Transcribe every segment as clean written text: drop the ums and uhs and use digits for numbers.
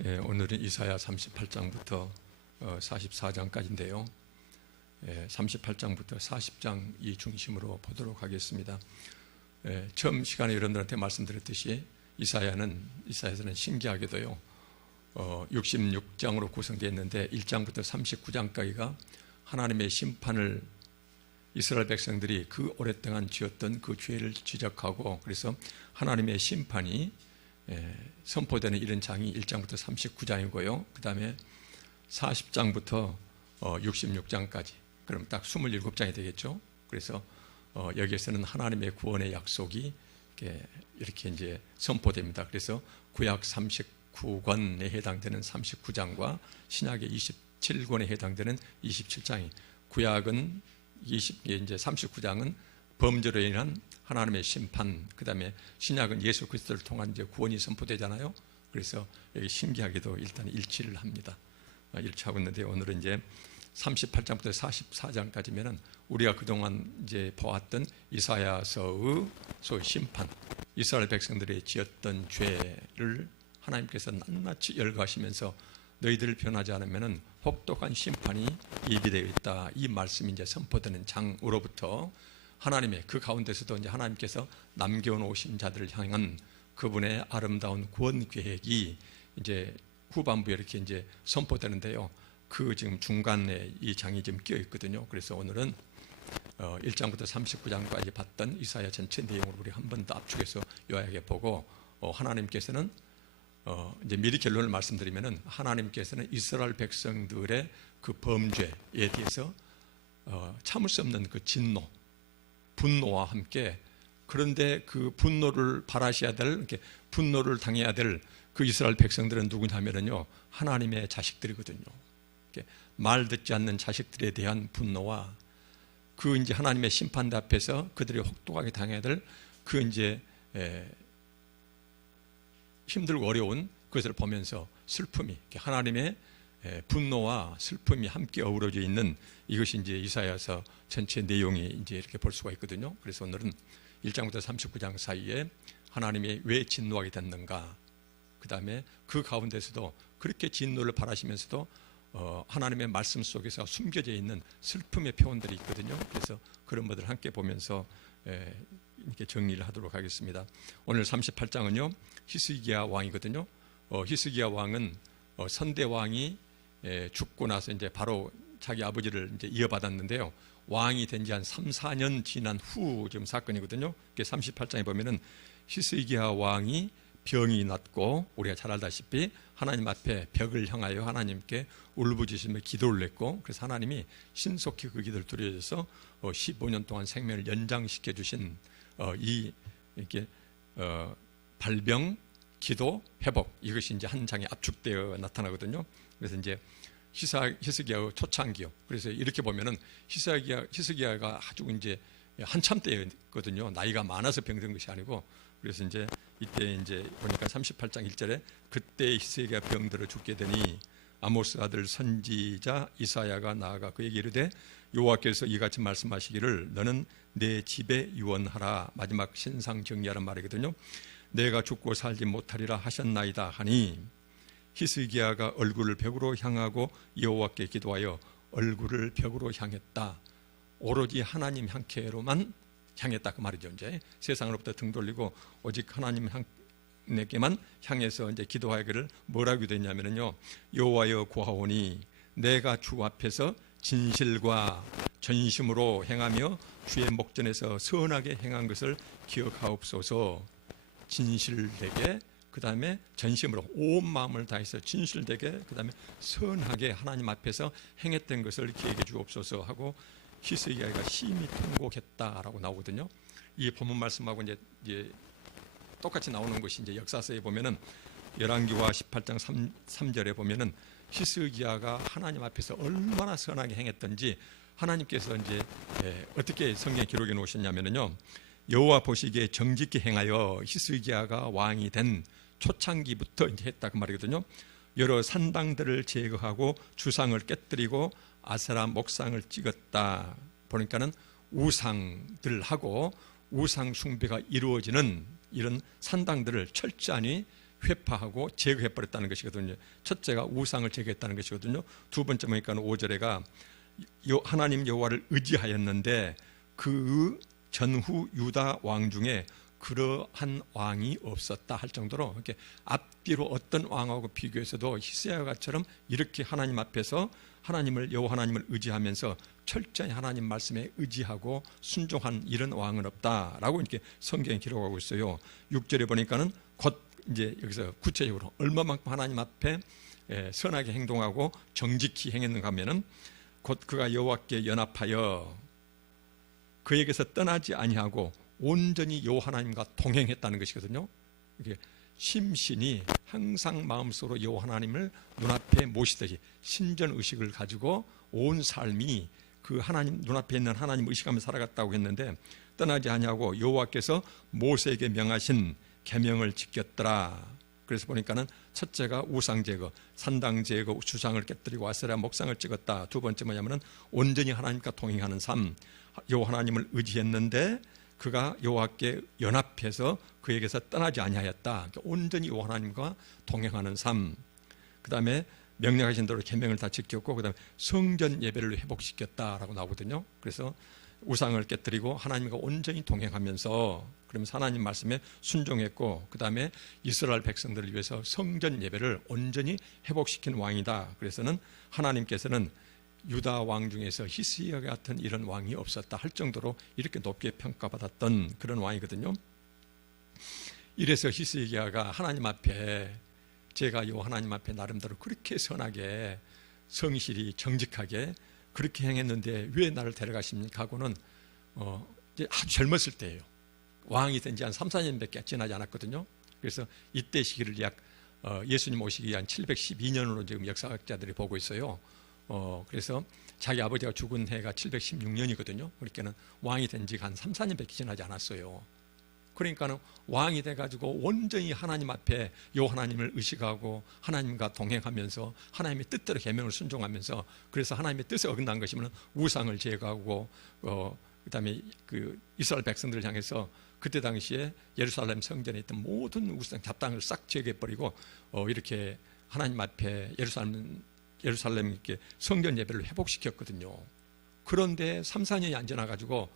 오늘은 이사야 38장부터 44장까지인데요. 38장부터 40장 이 중심으로 보도록 하겠습니다. 처음 시간에 여러분들한테 말씀드렸듯이 이사야서는 신기하게도요 66장으로 구성되어 있는데 1장부터 39장까지가 하나님의 심판을 이스라엘 백성들이 그 오랫동안 지었던 그 죄를 지적하고, 그래서 하나님의 심판이 선포되는 이런 장이 1장부터 39장이고요. 그 다음에 40장부터 66장까지, 그럼 딱 27장이 되겠죠. 그래서 여기에서는 하나님의 구원의 약속이 이렇게 이제 선포됩니다. 그래서 구약 39권에 해당되는 39장과 신약의 27권에 해당되는 27장이, 구약은 이제 39장은 범죄로 인한 하나님의 심판, 그 다음에 신약은 예수 그리스도를 통한 이제 구원이 선포되잖아요. 그래서 여기 신기하게도 일단 일치를 합니다. 일치하고 있는데, 오늘은 이제 38장부터 44장까지면은 우리가 그동안 이제 보았던 이사야서의 소위 심판, 이스라엘 백성들이 지었던 죄를 하나님께서 낱낱이 열거하시면서 너희들을 변하지 않으면은 혹독한 심판이 예비되어 있다, 이 말씀이 이제 선포되는 장으로부터 하나님의 그 가운데서도 이제 하나님께서 남겨놓으신 자들을 향한 그분의 아름다운 구원 계획이 이제 후반부에 이렇게 이제 선포되는데요. 그 지금 중간에 이 장이 지금 끼어 있거든요. 그래서 오늘은 1장부터 39장까지 봤던 이사야 전체 내용을 우리 한 번 더 압축해서 요약해 보고, 하나님께서는 이제 미리 결론을 말씀드리면은 하나님께서는 이스라엘 백성들의 그 범죄에 대해서 참을 수 없는 그 진노, 분노와 함께, 그런데 그 분노를 바라셔야 될, 이렇게 분노를 당해야 될 그 이스라엘 백성들은 누구냐면요, 하나님의 자식들이거든요. 말 듣지 않는 자식들에 대한 분노와 그 이제 하나님의 심판 앞에서 그들이 혹독하게 당해야 될 그 이제 힘들고 어려운 그것을 보면서 슬픔이, 하나님의 분노와 슬픔이 함께 어우러져 있는 이것이 이제 이사야서 전체 내용이 이제 이렇게 볼 수가 있거든요. 그래서 오늘은 1장부터 39장 사이에 하나님이 왜 진노하게 됐는가, 그 다음에 그 가운데서도 그렇게 진노를 바라시면서도 하나님의 말씀 속에서 숨겨져 있는 슬픔의 표현들이 있거든요. 그래서 그런 것들을 함께 보면서 이렇게 정리를 하도록 하겠습니다. 오늘 38장은요 히스기야 왕이거든요. 히스기야 왕은 선대 왕이 죽고 나서 이제 바로 자기 아버지를 이제 이어받았는데요. 왕이 된 지 한 3, 4년 지난 후 지금 사건이거든요. 38장에 보면은 히스기야 왕이 병이 났고, 우리가 잘 알다시피 하나님 앞에 벽을 향하여 하나님께 울부짖으며 기도를 했고, 그래서 하나님이 신속히 그 기도를 들어줘서 15년 동안 생명을 연장시켜 주신 이렇게 발병, 기도, 회복, 이것이 이제 한 장에 압축되어 나타나거든요. 그래서 이제 히스기야의 초창기요. 그래서 이렇게 보면은 히스기야가 아주 이제 한참 때였거든요. 나이가 많아서 병든 것이 아니고, 그래서 이제 이때 이제 보니까 38장 1절에 그때 히스기야 병들어 죽게 되니 아모스 아들 선지자 이사야가 나아가 그에게 이르되 여호와께서 이같이 말씀하시기를 너는 내 집에 유언하라. 마지막 신상 정리하란 말이거든요. 내가 죽고 살지 못하리라 하셨나이다 하니, 히스기야가 얼굴을 벽으로 향하고 여호와께 기도하여 얼굴을 벽으로 향했다. 오로지 하나님 향케로만 향했다, 그 말이죠. 이제 세상으로부터 등 돌리고 오직 하나님에게만 향해서 이제 기도하기를 뭐라고 기도했냐면요, 여호와여 구하오니 내가 주 앞에서 진실과 전심으로 행하며 주의 목전에서 선하게 행한 것을 기억하옵소서. 진실되게, 그 다음에 전심으로 온 마음을 다해서 진실되게, 그 다음에 선하게 하나님 앞에서 행했던 것을 기억해 주옵소서 하고 히스기야가 심히 통곡했다라고 나오거든요. 이 본문 말씀하고 이제 똑같이 나오는 것이 이제 역사서에 보면은 열왕기와 18장 3절에 보면은 히스기야가 하나님 앞에서 얼마나 선하게 행했던지 하나님께서 이제 어떻게 성경에 기록해 놓으셨냐면요, 여호와 보시기에 정직히 행하여 히스기야가 왕이 된 초창기부터 이제 했다, 그 말이거든요. 여러 산당들을 제거하고 주상을 깨뜨리고 아세라 목상을 찍었다. 보니까는 우상들하고 우상 숭배가 이루어지는 이런 산당들을 철저히 회파하고 제거해버렸다는 것이거든요. 첫째가 우상을 제거했다는 것이거든요. 두 번째 보니까 5절에가 하나님 여호와를 의지하였는데 그 전후 유다 왕 중에 그러한 왕이 없었다 할 정도로 이렇게 앞뒤로 어떤 왕하고 비교해서도 히스기야처럼 이렇게 하나님 앞에서 하나님을 여호와 하나님을 의지하면서 철저히 하나님 말씀에 의지하고 순종한 이런 왕은 없다라고 이렇게 성경에 기록하고 있어요. 6절에 보니까는 곧 이제 여기서 구체적으로 얼마만큼 하나님 앞에 선하게 행동하고 정직히 행했는가 하면은 곧 그가 여호와께 연합하여 그에게서 떠나지 아니하고 온전히 여호와 하나님과 동행했다는 것이거든요. 이게 심신이 항상 마음속으로 여호와 하나님을 눈앞에 모시듯이 신전 의식을 가지고 온 삶이 그 하나님 눈앞에 있는 하나님 의식하며 살아갔다고 했는데 떠나지 아니하고 여호와께서 모세에게 명하신 계명을 지켰더라. 그래서 보니까는 첫째가 우상 제거, 산당 제거, 주상을 깨뜨리고 아세라 목상을 찍었다. 두 번째 뭐냐면은 온전히 하나님과 동행하는 삶, 여호와 하나님을 의지했는데 그가 여호와께 연합해서 그에게서 떠나지 아니하였다. 그러니까 온전히 여호와 하나님과 동행하는 삶. 그다음에 명령하신 대로 계명을 다 지켰고 그다음에 성전 예배를 회복시켰다라고 나오거든요. 그래서 우상을 깨뜨리고 하나님과 온전히 동행하면서 그러면서 하나님 말씀에 순종했고 그다음에 이스라엘 백성들을 위해서 성전 예배를 온전히 회복시킨 왕이다. 그래서는 하나님께서는 유다 왕 중에서 히스기야 같은 이런 왕이 없었다 할 정도로 이렇게 높게 평가받았던 그런 왕이거든요. 이래서 히스기야가 하나님 앞에 제가 요 하나님 앞에 나름대로 그렇게 선하게 성실히 정직하게 그렇게 행했는데 왜 나를 데려가십니까 하고는 이제 아주 젊었을 때예요. 왕이 된 지 한 3, 4년밖에 지나지 않았거든요. 그래서 이때 시기를 약 예수님 오시기 한 712년으로 지금 역사학자들이 보고 있어요. 그래서 자기 아버지가 죽은 해가 716년이거든요. 그러니까는 왕이 된 지가 한 3, 4년밖에 지나지 않았어요. 그러니까는 왕이 돼가지고 온전히 하나님 앞에 요 하나님을 의식하고 하나님과 동행하면서 하나님의 뜻대로 계명을 순종하면서 그래서 하나님의 뜻에 어긋난 것이면 우상을 제거하고 그다음에 그 이스라엘 백성들을 향해서 그때 당시에 예루살렘 성전에 있던 모든 우상 잡당을 싹 제거해버리고 이렇게 하나님 앞에 예루살렘 이렇게 성전 예배를 회복시켰거든요. 그런데 3, 4년이 안 지나가지고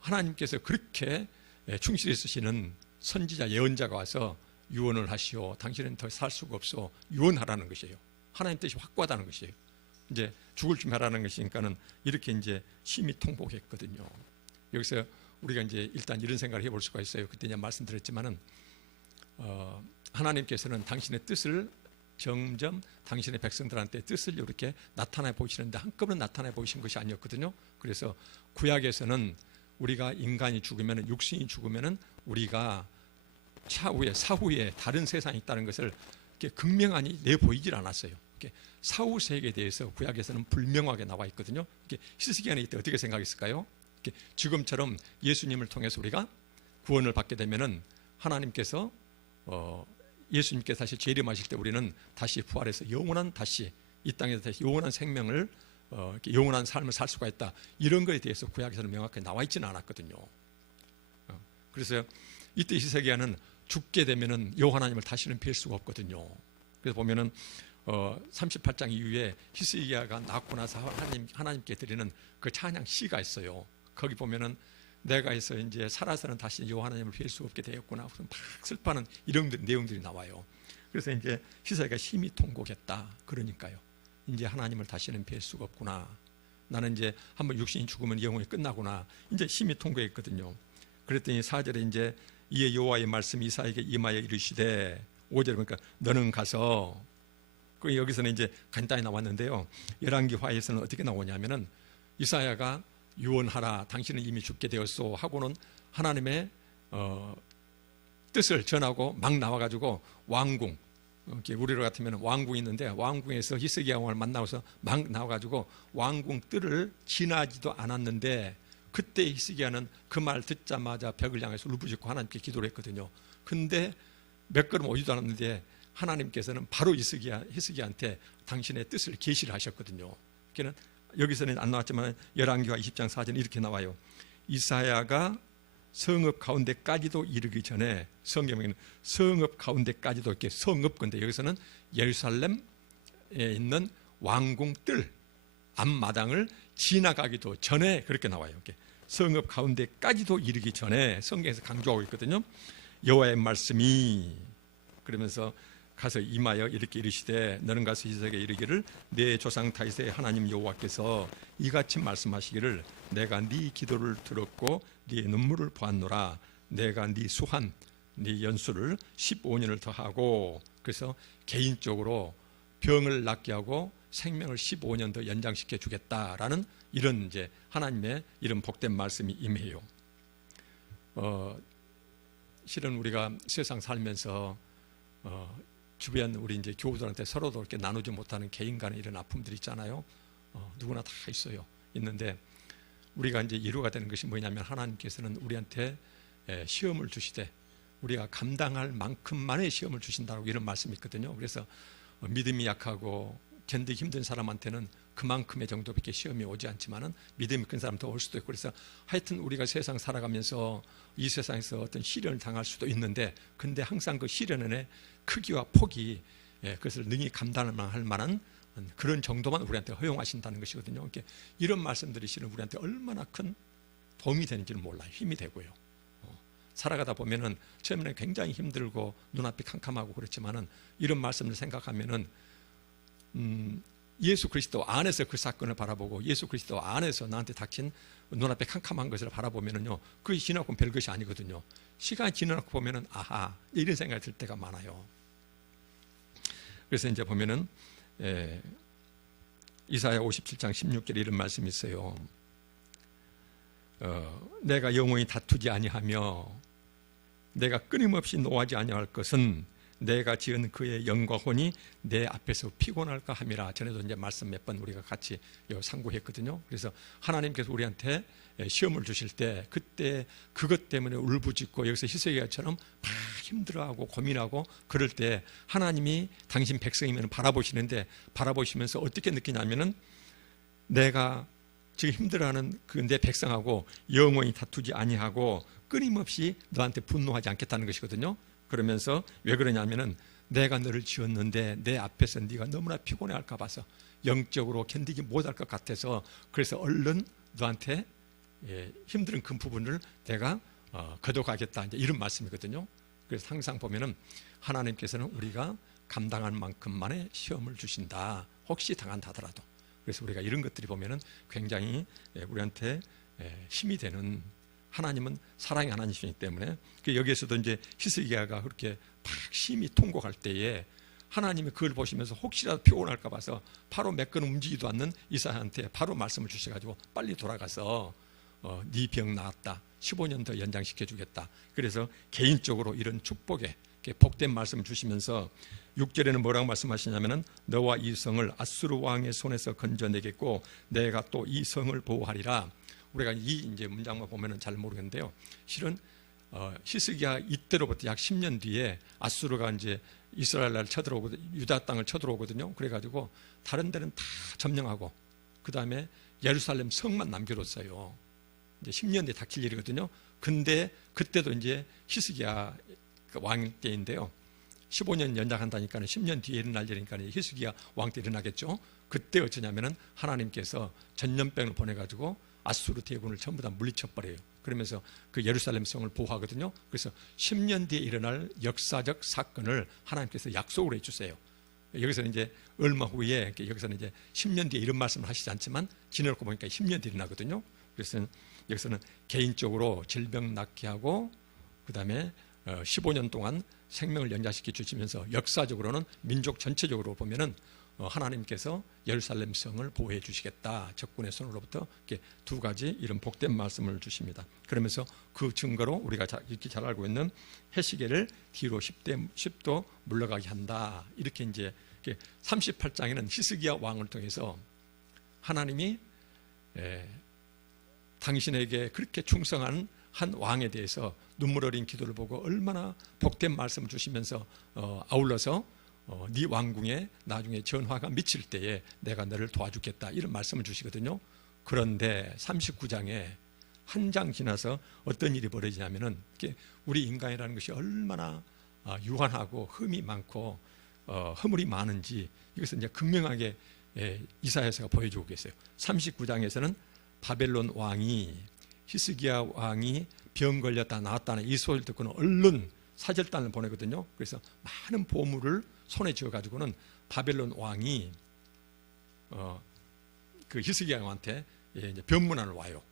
하나님께서 그렇게 충실히 쓰시는 선지자 예언자가 와서 유언을 하시오. 당신은 더 살 수가 없어. 유언하라는 것이에요. 하나님 뜻이 확고하다는 것이에요. 이제 죽을 준비하라는 것이니까는 이렇게 이제 심히 통곡했거든요. 여기서 우리가 이제 일단 이런 생각을 해볼 수가 있어요. 그때 이제 말씀드렸지만은 하나님께서는 당신의 뜻을 점점 당신의 백성들한테 뜻을 이렇게 나타내 보이시는데 한꺼번에 나타내 보이신 것이 아니었거든요. 그래서 구약에서는 우리가 인간이 죽으면 육신이 죽으면은 우리가 사후에 다른 세상이 있다는 것을 이렇게 극명하니 내보이질 않았어요. 이렇게 사후 세계에 대해서 구약에서는 불명하게 나와 있거든요. 이렇게 히스기야는 이때 어떻게 생각했을까요? 이렇게 지금처럼 예수님을 통해서 우리가 구원을 받게 되면은 하나님께서 예수님께서 다시 재림하실 때 우리는 다시 부활해서 영원한 다시 이 땅에서 다시 영원한 생명을 영원한 삶을 살 수가 있다. 이런 것에 대해서 구약에서는 명확하게 나와 있지는 않았거든요. 그래서 이때 히스기야는 죽게 되면은 여호와 하나님을 다시는 뵐 수가 없거든요. 그래서 보면은 38장 이후에 히스기야가 낳고 나서 하나님께 드리는 그 찬양 시가 있어요. 거기 보면은 내가 해서 이제 살아서는 다시 여호와 하나님을 뵐 수 없게 되었구나. 막 슬퍼하는 이런 내용들이 나와요. 그래서 이제 히스기야가 심히 통곡했다. 그러니까요. 이제 하나님을 다시는 뵐 수가 없구나. 나는 이제 한번 육신이 죽으면 영혼이 끝나구나. 이제 심히 통곡했거든요. 그랬더니 4절에 이제 이에 여호와의 말씀이 이사야에게 임하여 이르시되 5절에 보니까 너는 가서 여기서는 이제 간단히 나왔는데요. 열왕기화에서는 어떻게 나오냐면은 이사야가 유언하라 당신은 이미 죽게 되었소 하고는 하나님의 뜻을 전하고 막 나와가지고 왕궁 우리로 같으면 왕궁이 있는데 왕궁에서 히스기야 왕을 만나서 막 나와가지고 왕궁 뜰을 지나지도 않았는데 그때 히스기야는 그 말 듣자마자 벽을 향해서 울부짖고 하나님께 기도를 했거든요. 근데 몇 걸음 오지도 않았는데 하나님께서는 바로 히스기야한테 당신의 뜻을 계시를 하셨거든요. 그러니까 여기서는 안 나왔지만 열왕기하 20장 4절에 이렇게 나와요. 이사야가 성읍 가운데까지도 이르기 전에, 성경에는 성읍 가운데까지도 이렇게 성읍, 근데 여기서는 예루살렘에 있는 왕궁 뜰 앞마당을 지나가기도 전에 그렇게 나와요. 이렇게 성읍 가운데까지도 이르기 전에 성경에서 강조하고 있거든요. 여호와의 말씀이, 그러면서 가서 임하여 이렇게 이르시되 너는 가서 이삭에게 이르기를 내 조상 다윗의 하나님 여호와께서 이같이 말씀하시기를 내가 네 기도를 들었고 네 눈물을 보았노라. 내가 네 수한 네 연수를 15년을 더하고, 그래서 개인적으로 병을 낫게 하고 생명을 15년 더 연장시켜 주겠다라는 이런 이제 하나님의 이런 복된 말씀이 임해요. 실은 우리가 세상 살면서 주변 우리 이제 교우들한테 서로도 이렇게 나누지 못하는 개인 간의 이런 아픔들이 있잖아요. 누구나 다 있어요. 있는데 우리가 이제 이루가 되는 것이 뭐냐면, 하나님께서는 우리한테 시험을 주시되 우리가 감당할 만큼만의 시험을 주신다고 이런 말씀이 있거든요. 그래서 믿음이 약하고 견디기 힘든 사람한테는 그만큼의 정도밖에 시험이 오지 않지만은 믿음이 큰 사람 더 올 수도 있고, 그래서 하여튼 우리가 세상 살아가면서 이 세상에서 어떤 시련을 당할 수도 있는데, 근데 항상 그 시련의 크기와 폭이 그것을 능히 감당할 만한 그런 정도만 우리한테 허용하신다는 것이거든요. 이렇게 이런 말씀들이 실은 우리한테 얼마나 큰 도움이 되는지는 몰라요. 힘이 되고요. 살아가다 보면은 처음에는 굉장히 힘들고 눈앞이 캄캄하고 그렇지만은 이런 말씀을 생각하면은 예수 그리스도 안에서 그 사건을 바라보고 예수 그리스도 안에서 나한테 닥친 눈앞에 캄캄한 것을 바라보면은요, 그게 지나고 별것이 아니거든요. 시간이 지나고 보면은 아하, 이런 생각이 들 때가 많아요. 그래서 이제 보면은 이사야 57장 16절에 이런 말씀이 있어요. 내가 영원히 다투지 아니하며 내가 끊임없이 노하지 아니할 것은 내가 지은 그의 영과 혼이 내 앞에서 피곤할까 함이라. 전에도 이제 말씀 몇 번 우리가 같이 상고했거든요. 그래서 하나님께서 우리한테 시험을 주실 때 그때 그것 때문에 울부짖고 여기서 히스기야처럼 막 힘들어하고 고민하고 그럴 때 하나님이 당신 백성이면 바라보시는데, 바라보시면서 어떻게 느끼냐면은 내가 지금 힘들어하는 그 내 백성하고 영원히 다투지 아니하고 끊임없이 너한테 분노하지 않겠다는 것이거든요. 그러면서 왜 그러냐면은 내가 너를 지었는데 내 앞에서 네가 너무나 피곤해할까 봐서 영적으로 견디지 못할 것 같아서 그래서 얼른 너한테 힘든 그 부분을 내가 거둬가겠다, 이제 이런 말씀이거든요. 그래서 항상 보면은 하나님께서는 우리가 감당할 만큼만의 시험을 주신다, 혹시 당한다 하더라도. 그래서 우리가 이런 것들이 보면은 굉장히 우리한테 힘이 되는, 하나님은 사랑의 하나님이시기 때문에 여기에서도 이제 히스기야가 그렇게 막 심히 통곡할 때에 하나님이 그걸 보시면서 혹시라도 피곤할까 봐서 바로 몇 건 움직이지도 않는 이사야한테 바로 말씀을 주셔가지고 빨리 돌아가서 네 병 나았다, 15년 더 연장시켜 주겠다. 그래서 개인적으로 이런 축복의 복된 말씀을 주시면서 6절에는 뭐라고 말씀하시냐면은 너와 이 성을 아수르 왕의 손에서 건져내겠고 내가 또 이 성을 보호하리라. 우리가 이 이제 문장만 보면은 잘 모르겠는데요. 실은 히스기야 이때로부터 약 10년 뒤에 아수르가 이제 이스라엘을 쳐들어오고 유다 땅을 쳐들어오거든요. 그래가지고 다른 데는 다 점령하고 그 다음에 예루살렘 성만 남겨뒀어요. 이제 10년 뒤에 닥칠 일이거든요. 근데 그때도 이제 히스기야 왕 때인데요. 15년 연장한다니까 10년 뒤에 일어날 일이니까 히스기야 왕 때 일어나겠죠. 그때 어쩌냐면은 하나님께서 전염병을 보내가지고 아수르 대군을 전부 다 물리쳐버려요. 그러면서 그 예루살렘 성을 보호하거든요. 그래서 10년 뒤에 일어날 역사적 사건을 하나님께서 약속을 해주세요. 여기서는 이제 얼마 후에, 여기서는 이제 10년 뒤에 이런 말씀을 하시지 않지만 지내놓고 보니까 10년 뒤에 일어나거든요. 그래서 여기서는 개인적으로 질병 낫게 하고 그 다음에 15년 동안 생명을 연장시켜 주시면서 역사적으로는 민족 전체적으로 보면은 하나님께서 예루살렘 성을 보호해 주시겠다, 적군의 손으로부터, 이렇게 두 가지 이런 복된 말씀을 주십니다. 그러면서 그 증거로 우리가 이렇게 잘 알고 있는 해시계를 뒤로 10도 물러가게 한다, 이렇게 이제 38장에는 히스기야 왕을 통해서 하나님이 당신에게 그렇게 충성한 한 왕에 대해서 눈물 어린 기도를 보고 얼마나 복된 말씀을 주시면서 아울러서 네 왕궁에 나중에 전화가 미칠 때에 내가 너를 도와주겠다, 이런 말씀을 주시거든요. 그런데 39장에 한 장 지나서 어떤 일이 벌어지냐면은 우리 인간이라는 것이 얼마나 유한하고 흠이 많고 허물이 많은지 이것을 이제 극명하게 이사야서가 보여주고 계세요. 39장에서는 바벨론 왕이 히스기야 왕이 병 걸렸다 나왔다는 이 소리를 듣고는 얼른 사절단을 보내거든요. 그래서 많은 보물을 손에 쥐어가지고는 바벨론 왕이 그 히스기야 왕한테 이제 병문안을 와요.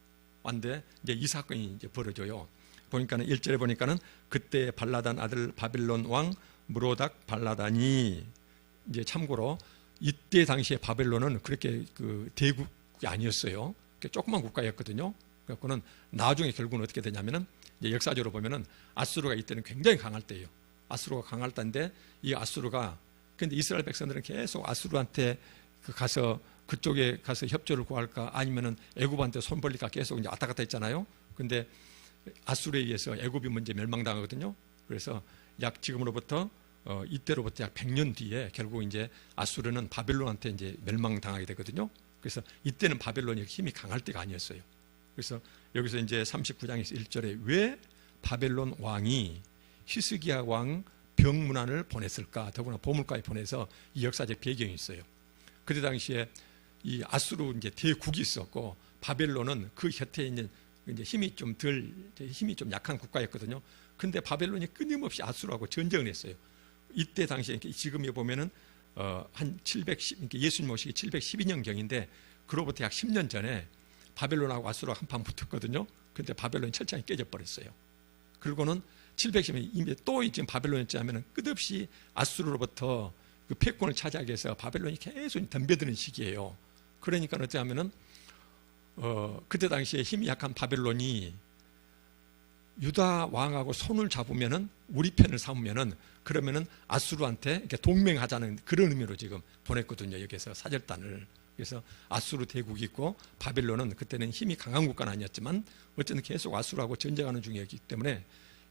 왔는데 이제 이 사건이 이제 벌어져요. 보니까는 1절에 보니까는 그때 발라단 아들 바벨론 왕 무로닥 발라단이 이제 참고로 이때 당시에 바벨론은 그렇게 그 대국이 아니었어요. 조그만 국가였거든요. 그래서는 나중에 결국은 어떻게 되냐면은 이제 역사적으로 보면은 아수르가 이때는 굉장히 강할 때예요. 아수르가 강할 때인데 이 아수르가 근데 이스라엘 백성들은 계속 아수르한테 가서 그쪽에 가서 협조를 구할까 아니면은 애굽한테 손 벌릴까 계속 이제 왔다 갔다 했잖아요. 근데 아수르에 의해서 애굽이 먼저 멸망당하거든요. 그래서 약 지금으로부터 이때로부터 약 100년 뒤에 결국 이제 아수르는 바벨론한테 이제 멸망당하게 되거든요. 그래서 이때는 바벨론이 힘이 강할 때가 아니었어요. 그래서 여기서 이제 39장에서 1절에 왜 바벨론 왕이 히스기야 왕 병문안을 보냈을까? 더구나 보물까지 보내서 이 역사적 배경이 있어요. 그때 당시에 이 아수르 이제 대국이 있었고 바벨론은 그 곁에 있는 이제 힘이 좀 약한 국가였거든요. 근데 바벨론이 끊임없이 아수르하고 전쟁을 했어요. 이때 당시에 지금에 보면은 한 710 예수님 오시기 712년경인데 그로부터 약 10년 전에 바벨론하고 아수르가 한판 붙었거든요. 근데 바벨론이 철저히 깨져 버렸어요. 그리고는 710년 이미 또 지금 바벨론이었지 하면은 끝없이 아수르로부터 그 패권을 차지하기 위해서 바벨론이 계속 덤벼드는 시기예요. 그러니까 어찌 하면은 그때 당시에 힘이 약한 바벨론이 유다 왕하고 손을 잡으면은 우리 편을 삼으면은 그러면은 아수르한테 이렇게 동맹하자는 그런 의미로 지금 보냈거든요. 여기서 사절단을. 그래서 아수르 대국이 있고 바벨론은 그때는 힘이 강한 국가는 아니었지만 어쨌든 계속 아수르하고 전쟁하는 중이었기 때문에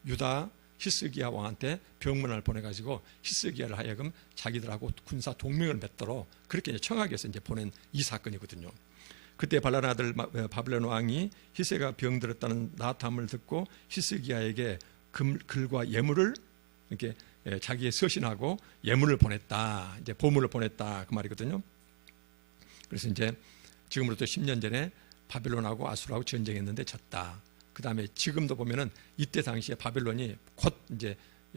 유다 히스기야 왕한테 병문안을 보내가지고 히스기야를 하여금 자기들하고 군사 동맹을 맺도록 그렇게 이제 청하기에서 이제 보낸 이 사건이거든요. 그때 발라단 아들 바벨론 왕이 히스기야가 병들었다는 나타함을 듣고 히스기야에게 글과 예물을 이렇게 자기의 서신하고 예물을 보냈다, 이제 보물을 보냈다 그 말이거든요. 그래서 이제 지금으로부터 10년 전에 바벨론하고 아수르하고 전쟁했는데 졌다. 그 다음에 지금도 보면은 이때 당시에 바벨론이 곧 이제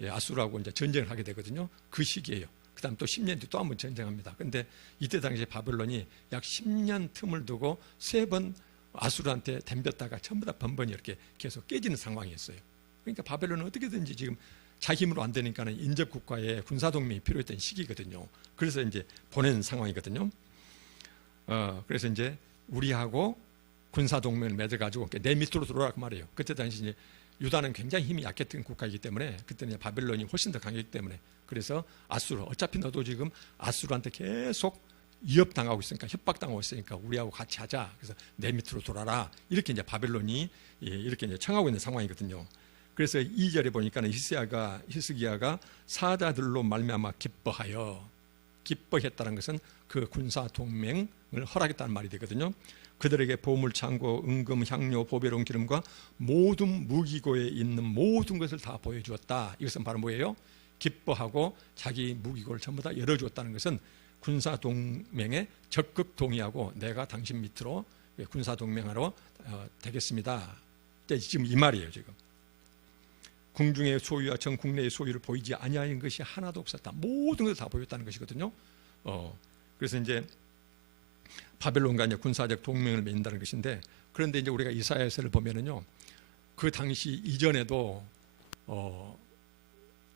아수르하고 이제 전쟁을 하게 되거든요. 그 시기예요. 그 다음 또 10년 뒤 또 한 번 전쟁합니다. 근데 이때 당시에 바벨론이 약 10년 틈을 두고 3번 아수르한테 덤볐다가 전부 다 번번이 이렇게 계속 깨지는 상황이었어요. 그러니까 바벨론은 어떻게든지 지금 자기 힘으로 안 되니까는 인접 국가의 군사 동맹이 필요했던 시기거든요. 그래서 이제 보낸 상황이거든요. 그래서 이제 우리하고 군사 동맹을 맺어가지고 내 밑으로 들어오라 그 말이에요. 그때 당시 이제 유다는 굉장히 힘이 약했던 국가이기 때문에 그때는 바벨론이 훨씬 더 강했기 때문에 그래서 아수르 어차피 너도 지금 아수르한테 계속 위협당하고 있으니까 협박당하고 있으니까 우리하고 같이 하자. 그래서 내 밑으로 돌아라. 이렇게 이제 바벨론이 이렇게 이제 청하고 있는 상황이거든요. 그래서 2절에 보니까는 히스기야가 사자들로 말미암아 기뻐했다는 것은 그 군사 동맹을 허락했다는 말이 되거든요. 그들에게 보물, 창고, 은금, 향료, 보배로운 기름과 모든 무기고에 있는 모든 것을 다 보여주었다. 이것은 바로 뭐예요? 기뻐하고 자기 무기고를 전부 다 열어주었다는 것은 군사 동맹에 적극 동의하고 내가 당신 밑으로 군사 동맹하러 되겠습니다. 지금 이 말이에요. 지금 궁중의 소유와 전 국내의 소유를 보이지 아니하는 것이 하나도 없었다. 모든 것을 다 보였다는 것이거든요. 그래서 이제 바벨론과 이제 군사적 동맹을 맺는다는 것인데 그런데 이제 우리가 이사야서를 보면은요 그 당시 이전에도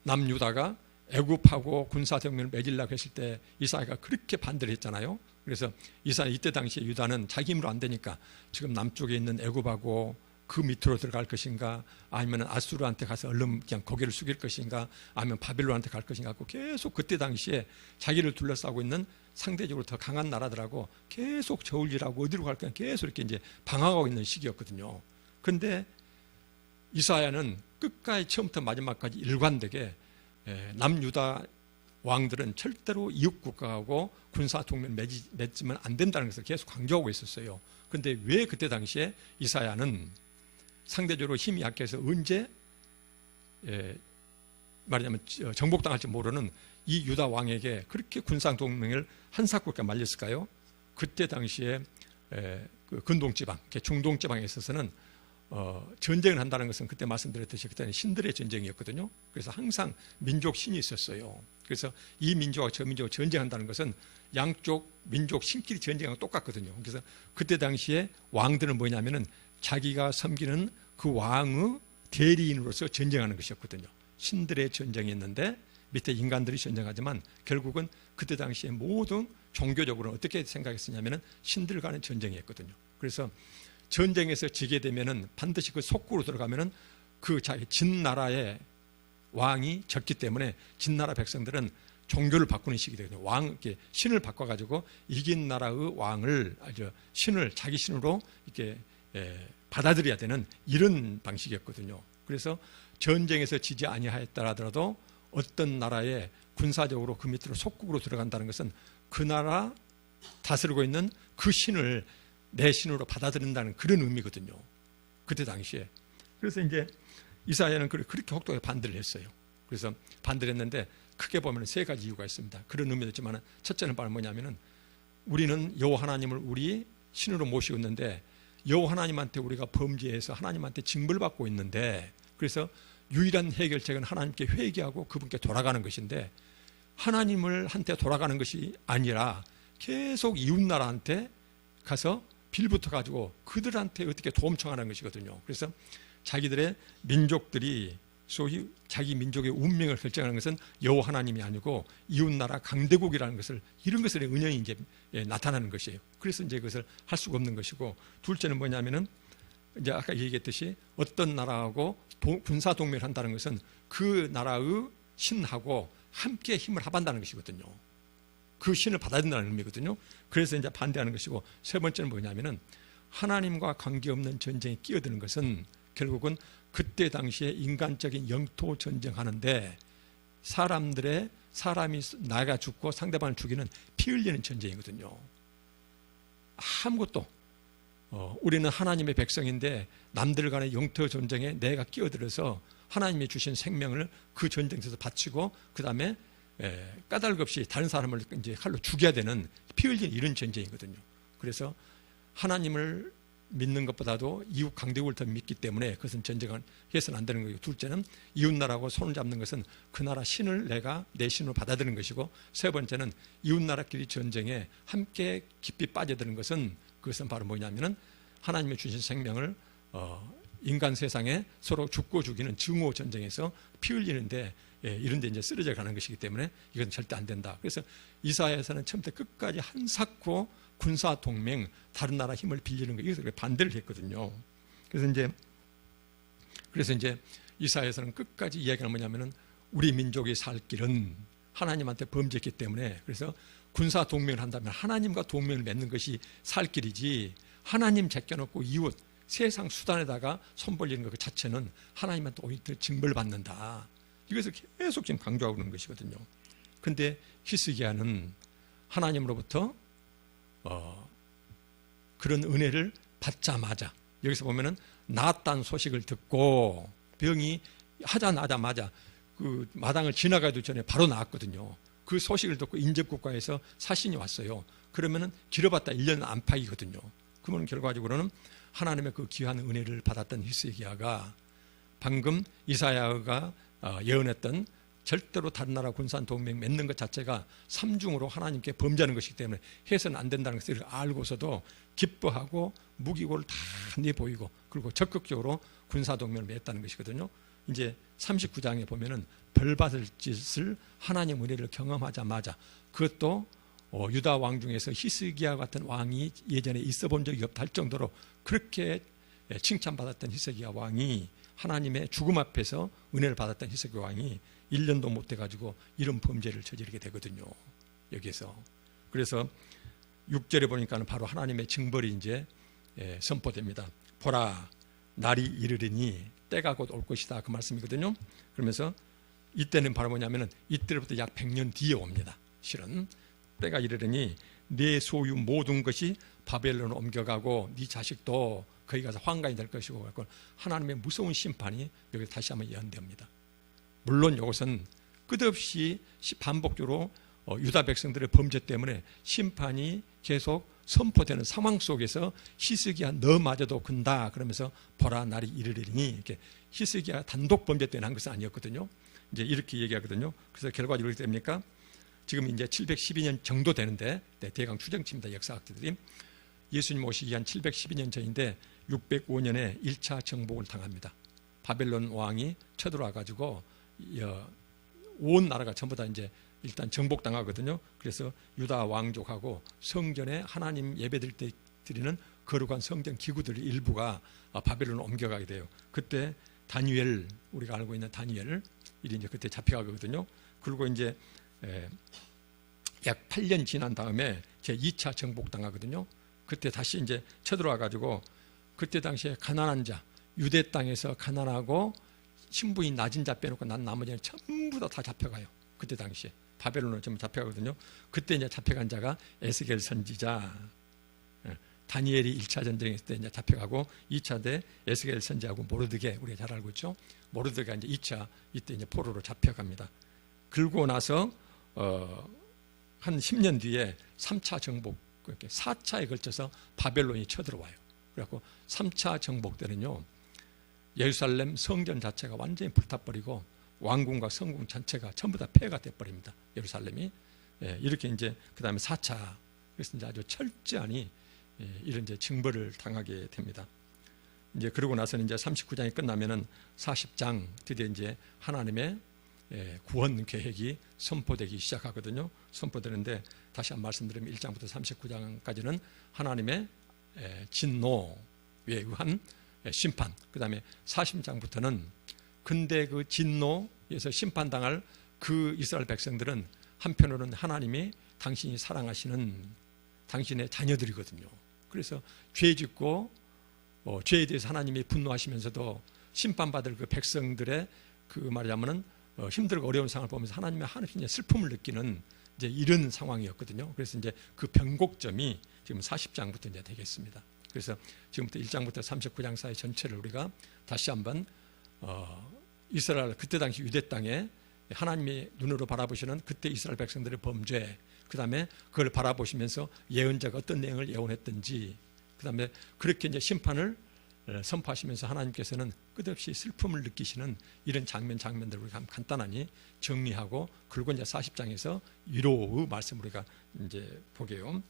남유다가 애굽하고 군사 동맹을 맺으려고 했을 때 이사야가 그렇게 반대를 했잖아요. 그래서 이사야 이때 당시에 유다는 자기 힘으로 안 되니까 지금 남쪽에 있는 애굽하고 그 밑으로 들어갈 것인가 아니면 아수르한테 가서 얼른 그냥 고개를 숙일 것인가 아니면 바벨론한테 갈 것인가 하고 계속 그때 당시에 자기를 둘러싸고 있는 상대적으로 더 강한 나라들하고 계속 저울질하고 어디로 갈까 계속 이렇게 이제 방황하고 있는 시기였거든요. 그런데 이사야는 끝까지 처음부터 마지막까지 일관되게 남유다 왕들은 절대로 이웃 국가하고 군사 동맹을 맺으면 안 된다는 것을 계속 강조하고 있었어요. 그런데 왜 그때 당시에 이사야는 상대적으로 힘이 약해서 언제 말하자면 정복당할지 모르는 이 유다 왕에게 그렇게 군사 동맹을 한사국에 말렸을까요? 그때 당시에 그 근동지방, 중동지방에 있어서는 전쟁을 한다는 것은 그때 말씀드렸듯이 그때는 신들의 전쟁이었거든요. 그래서 항상 민족 신이 있었어요. 그래서 이 민족과 저 민족과 전쟁한다는 것은 양쪽 민족 신끼리 전쟁하고 똑같거든요. 그래서 그때 당시에 왕들은 뭐냐면은 자기가 섬기는 그 왕의 대리인으로서 전쟁하는 것이었거든요. 신들의 전쟁이 있는데 밑에 인간들이 전쟁하지만 결국은 그때 당시에 모든 종교적으로 어떻게 생각했었냐면은 신들 간의 전쟁이었거든요. 그래서 전쟁에서 지게 되면은 반드시 그 속구로 들어가면은 그 자기 진 나라의 왕이 졌기 때문에 진 나라 백성들은 종교를 바꾸는 식이 되거든요. 이렇게 신을 바꿔가지고 이긴 나라의 왕을 신을 자기 신으로 이렇게 받아들여야 되는 이런 방식이었거든요. 그래서 전쟁에서 지지 아니하였다 하더라도 어떤 나라에 군사적으로 그 밑으로 속국으로 들어간다는 것은 그 나라 다스리고 있는 그 신을 내 신으로 받아들인다는 그런 의미거든요. 그때 당시에. 그래서 이제 이사야는 그렇게 혹독하게 반대를 했어요. 그래서 반대를 했는데 크게 보면 세 가지 이유가 있습니다. 그런 의미도 있지만 첫째는 바로 뭐냐면은 우리는 여호와 하나님을 우리 신으로 모시고 있는데 여호와 하나님한테 우리가 범죄해서 하나님한테 징벌을 받고 있는데 그래서 유일한 해결책은 하나님께 회개하고 그분께 돌아가는 것인데 하나님을 한테 돌아가는 것이 아니라 계속 이웃나라한테 가서 빌붙어 가지고 그들한테 어떻게 도움 청하는 것이거든요. 그래서 자기들의 민족들이 소위 자기 민족의 운명을 결정하는 것은 여호와 하나님이 아니고 이웃나라 강대국이라는 것을 이런 것의 은연히 이제 나타나는 것이에요. 그래서 이제 그것을 할 수가 없는 것이고 둘째는 뭐냐면은 이제 아까 얘기했듯이 어떤 나라하고 군사 동맹을 한다는 것은 그 나라의 신하고 함께 힘을 합한다는 것이거든요. 그 신을 받아들인다는 의미거든요. 그래서 이제 반대하는 것이고 세 번째는 뭐냐면은 하나님과 관계없는 전쟁에 끼어드는 것은 결국은 그때 당시에 인간적인 영토 전쟁하는데 사람이 나가 죽고 상대방을 죽이는 피 흘리는 전쟁이거든요. 아무것도 우리는 하나님의 백성인데 남들 간의 영토 전쟁에 내가 끼어들어서 하나님이 주신 생명을 그 전쟁에서 바치고 그 다음에 까닭없이 다른 사람을 이제 칼로 죽여야 되는 피 흘리는 이런 전쟁이거든요. 그래서 하나님을 믿는 것보다도 이웃 강대국을 더 믿기 때문에 그것은 전쟁을 해서는 안 되는 거예요. 둘째는 이웃나라하고 손을 잡는 것은 그 나라 신을 내가 내 신으로 받아들이는 것이고 세 번째는 이웃나라끼리 전쟁에 함께 깊이 빠져드는 것은 그것은 바로 뭐냐면은 하나님이 주신 생명을 인간 세상에 서로 죽고 죽이는 증오 전쟁에서 피 흘리는데 이런 데 이제 쓰러져 가는 것이기 때문에 이건 절대 안 된다. 그래서 이사야에서는 처음부터 끝까지 한사코 군사 동맹 다른 나라 힘을 빌리는 거 이것을 반대를 했거든요. 그래서 이제 이사야에서는 끝까지 이야기가 뭐냐면은 우리 민족이 살 길은 하나님한테 범죄했기 때문에 그래서 군사 동맹을 한다면 하나님과 동맹을 맺는 것이 살 길이지 하나님 제껴놓고 이웃 세상 수단에다가 손 벌리는 것 자체는 하나님한테 오히려 징벌 받는다. 이것을 계속 지금 강조하고 있는 것이거든요. 그런데 히스기야는 하나님으로부터 그런 은혜를 받자마자 여기서 보면은 나았다는 소식을 듣고 병이 하자마자 그 마당을 지나가도 전에 바로 나았거든요. 그 소식을 듣고 인접국가에서 사신이 왔어요. 그러면은 길어봤다 1년 안팎이거든요. 그러면 결과적으로는 하나님의 그 귀한 은혜를 받았던 히스기야가 방금 이사야가 예언했던 절대로 다른 나라 군사 동맹 맺는 것 자체가 삼중으로 하나님께 범죄하는 것이기 때문에 해서는 안 된다는 것을 알고서도 기뻐하고 무기고를 다 내보이고 그리고 적극적으로 군사 동맹을 맺었다는 것이거든요. 이제 39장에 보면은 벌받을 짓을 하나님 은혜를 경험하자마자 그것도 유다 왕 중에서 히스기야 같은 왕이 예전에 있어 본 적이 없다 할 정도로 그렇게 칭찬받았던 히스기야 왕이 하나님의 죽음 앞에서 은혜를 받았던 히스기야 왕이 1년도 못 돼가지고 이런 범죄를 저지르게 되거든요. 여기에서. 그래서 6절에 보니까는 바로 하나님의 징벌이 이제 선포됩니다. 보라, 날이 이르리니 때가 곧 올 것이다. 그 말씀이거든요. 그러면서 이때는 바로 뭐냐면은 이때로부터 약 100년 뒤에 옵니다. 실은 때가 이르리니 내 소유 모든 것이 바벨론으로 옮겨가고 네 자식도 거기 가서 환관이 될 것이고 하나님의 무서운 심판이 여기 다시 한번 예언됩니다. 물론 이것은 끝없이 반복적으로 유다 백성들의 범죄 때문에 심판이 계속 선포되는 상황 속에서 히스기야 너마저도 근다 그러면서 보라 날이 이르리니 이렇게 히스기야 단독 범죄 때문에 한 것은 아니었거든요. 이제 이렇게 얘기하거든요. 그래서 결과적으로 이렇게 됩니까? 지금 이제 712년 정도 되는데 대강 추정치입니다. 역사학자들이 예수님 오시기 한 712년 전인데 605년에 1차 정복을 당합니다. 바벨론 왕이 쳐들어와 가지고 온 나라가 전부 다 이제 일단 정복당하거든요. 그래서 유다 왕족하고 성전에 하나님 예배드릴 때 드리는 거룩한 성전 기구들의 일부가 바벨론으로 옮겨가게 돼요. 그때 다니엘, 우리가 알고 있는 다니엘 일이 이제 그때 잡혀가거든요. 그리고 이제 약 8년 지난 다음에 제 2차 정복당하거든요. 그때 다시 이제 쳐들어와 가지고 그때 당시에 가난한 자, 유대 땅에서 가난하고 신분이 낮은 자 빼놓고 난 나머지는 전부 다 잡혀가요. 그때 당시에 바벨론으로 좀 잡혀가거든요. 그때 이제 잡혀간 자가 에스겔 선지자, 다니엘이 1차 전쟁에 있을 때 이제 잡혀가고 2차 때 에스겔 선지자하고 모르드게 우리가 잘 알고 있죠. 모르드게가 이제 2차 이때 이제 포로로 잡혀갑니다. 그러고 나서 한 10년 뒤에 3차 정복, 그렇게 4차에 걸쳐서 바벨론이 쳐들어와요. 그래갖고 3차 정복 때는요, 예루살렘 성전 자체가 완전히 불타버리고 왕궁과 성궁 전체가 전부 다 폐해가 돼버립니다. 예루살렘이. 이렇게 이제 그 다음에 4차, 그래서 이제 아주 철저하니 이런 이제 징벌을 당하게 됩니다. 이제 그러고 나서는 이제 39장이 끝나면은 40장 드디어 이제 하나님의 구원 계획이 선포되기 시작하거든요. 선포되는데 다시 한 말씀드리면 1장부터 39장까지는 하나님의 진노에 의한 심판, 그 다음에 40장부터는 근데 그 진노에서 심판당할 그 이스라엘 백성들은 한편으로는 하나님이 당신이 사랑하시는 당신의 자녀들이거든요. 그래서 죄 짓고 죄에 대해서 하나님이 분노하시면서도 심판받을 그 백성들의 그 말하자면은 힘들고 어려운 상황을 보면서 하나님의 한없이 슬픔을 느끼는 이제 이런 상황이었거든요. 그래서 이제 그 변곡점이 지금 40장부터 이제 되겠습니다. 그래서 지금부터 1장부터 39장 사이 전체를 우리가 다시 한번 이스라엘 그때 당시 유대 땅에 하나님이 눈으로 바라보시는 그때 이스라엘 백성들의 범죄, 그 다음에 그걸 바라보시면서 예언자가 어떤 내용을 예언했던지, 그 다음에 그렇게 이제 심판을 선포하시면서 하나님께서는 끝없이 슬픔을 느끼시는 이런 장면들을 우리가 간단하니 정리하고, 그리고 이제 40장에서 위로의 말씀을 우리가 이제 보게요.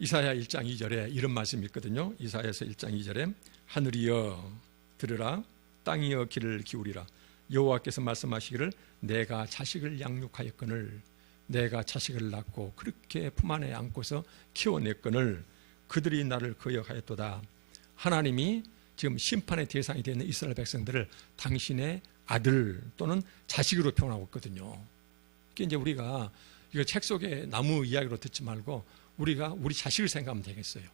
이사야 1장 2절에 이런 말씀이 있거든요. 이사야서 1장 2절에 하늘이여 들으라, 땅이여 귀를 기울이라. 여호와께서 말씀하시기를 내가 자식을 양육하였거늘, 내가 자식을 낳고 그렇게 품 안에 안고서 키워냈거늘 그들이 나를 거역하였도다. 하나님이 지금 심판의 대상이 되는 이스라엘 백성들을 당신의 아들 또는 자식으로 표현하고 있거든요. 그게 이제 우리가 이거 책 속에 나무 이야기로 듣지 말고 우리가 우리 자식을 생각하면 되겠어요.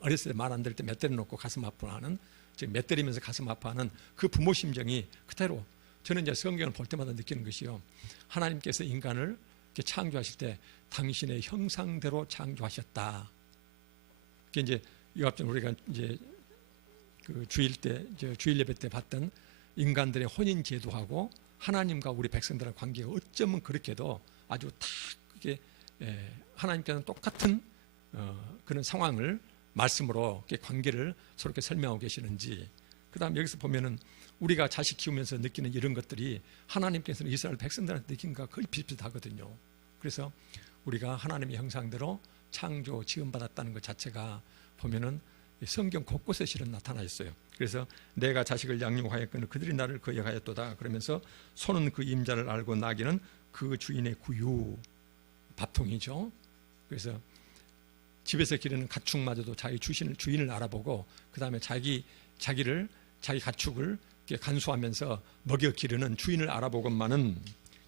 어렸을 때 말 안 들을 때 몇 대를 놓고 가슴 아파하는, 지금 몇 대리면서 가슴 아파하는 그 부모 심정이 그대로 저는 이제 성경을 볼 때마다 느끼는 것이요. 하나님께서 인간을 이렇게 창조하실 때 당신의 형상대로 창조하셨다. 그게 이제 이 앞전 우리가 이제 그 주일 예배 때 봤던 인간들의 혼인 제도하고 하나님과 우리 백성들의 관계가 어쩌면 그렇게도 아주 다 그게 하나님께서는 똑같은 그런 상황을 말씀으로 관계를 서로 이렇게 설명하고 계시는지, 그 다음 여기서 보면은 우리가 자식 키우면서 느끼는 이런 것들이 하나님께서는 이스라엘 백성들한테 느낀 것과 거의 비슷하거든요. 그래서 우리가 하나님의 형상대로 창조 지음받았다는 것 자체가 보면은 성경 곳곳에 실은 나타나 있어요. 그래서 내가 자식을 양육하였거늘 그들이 나를 거역하였도다. 그러면서 소는 그 임자를 알고 나귀는 그 주인의 구유, 밥통이죠. 그래서 집에서 기르는 가축마저도 자기 주인을 알아보고 그 다음에 자기 가축을 간수하면서 먹여 기르는 주인을 알아보건만은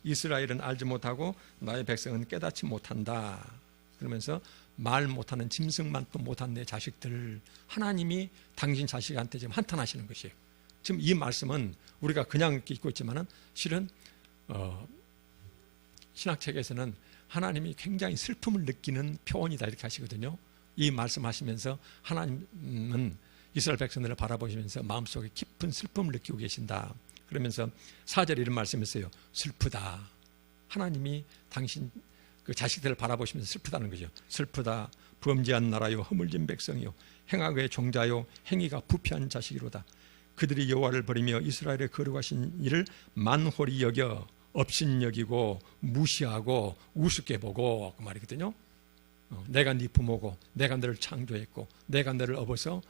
이스라엘은 알지 못하고 나의 백성은 깨닫지 못한다. 그러면서 말 못하는 짐승만도 못한 내 자식들, 하나님이 당신 자식한테 지금 한탄하시는 것이에요. 지금 이 말씀은 우리가 그냥 읽고 있지만은 실은 신학책에서는 하나님이 굉장히 슬픔을 느끼는 표현이다 이렇게 하시거든요. 이 말씀하시면서 하나님은 이스라엘 백성들을 바라보시면서 마음속에 깊은 슬픔을 느끼고 계신다. 그러면서 4절에 이런 말씀했어요. 슬프다. 하나님이 당신 그 자식들을 바라보시면서 슬프다는 거죠. 슬프다. 범죄한 나라요 허물진 백성이요 행악의 종자요 행위가 부패한 자식이로다. 그들이 여호와를 버리며 이스라엘의 거룩하신 일을 만홀히 여겨 업신여기고 무시하고 우습게 보고 그 말이거든요. 내가 네 부모고 내가 너를 창조했고 내가 너를 업어서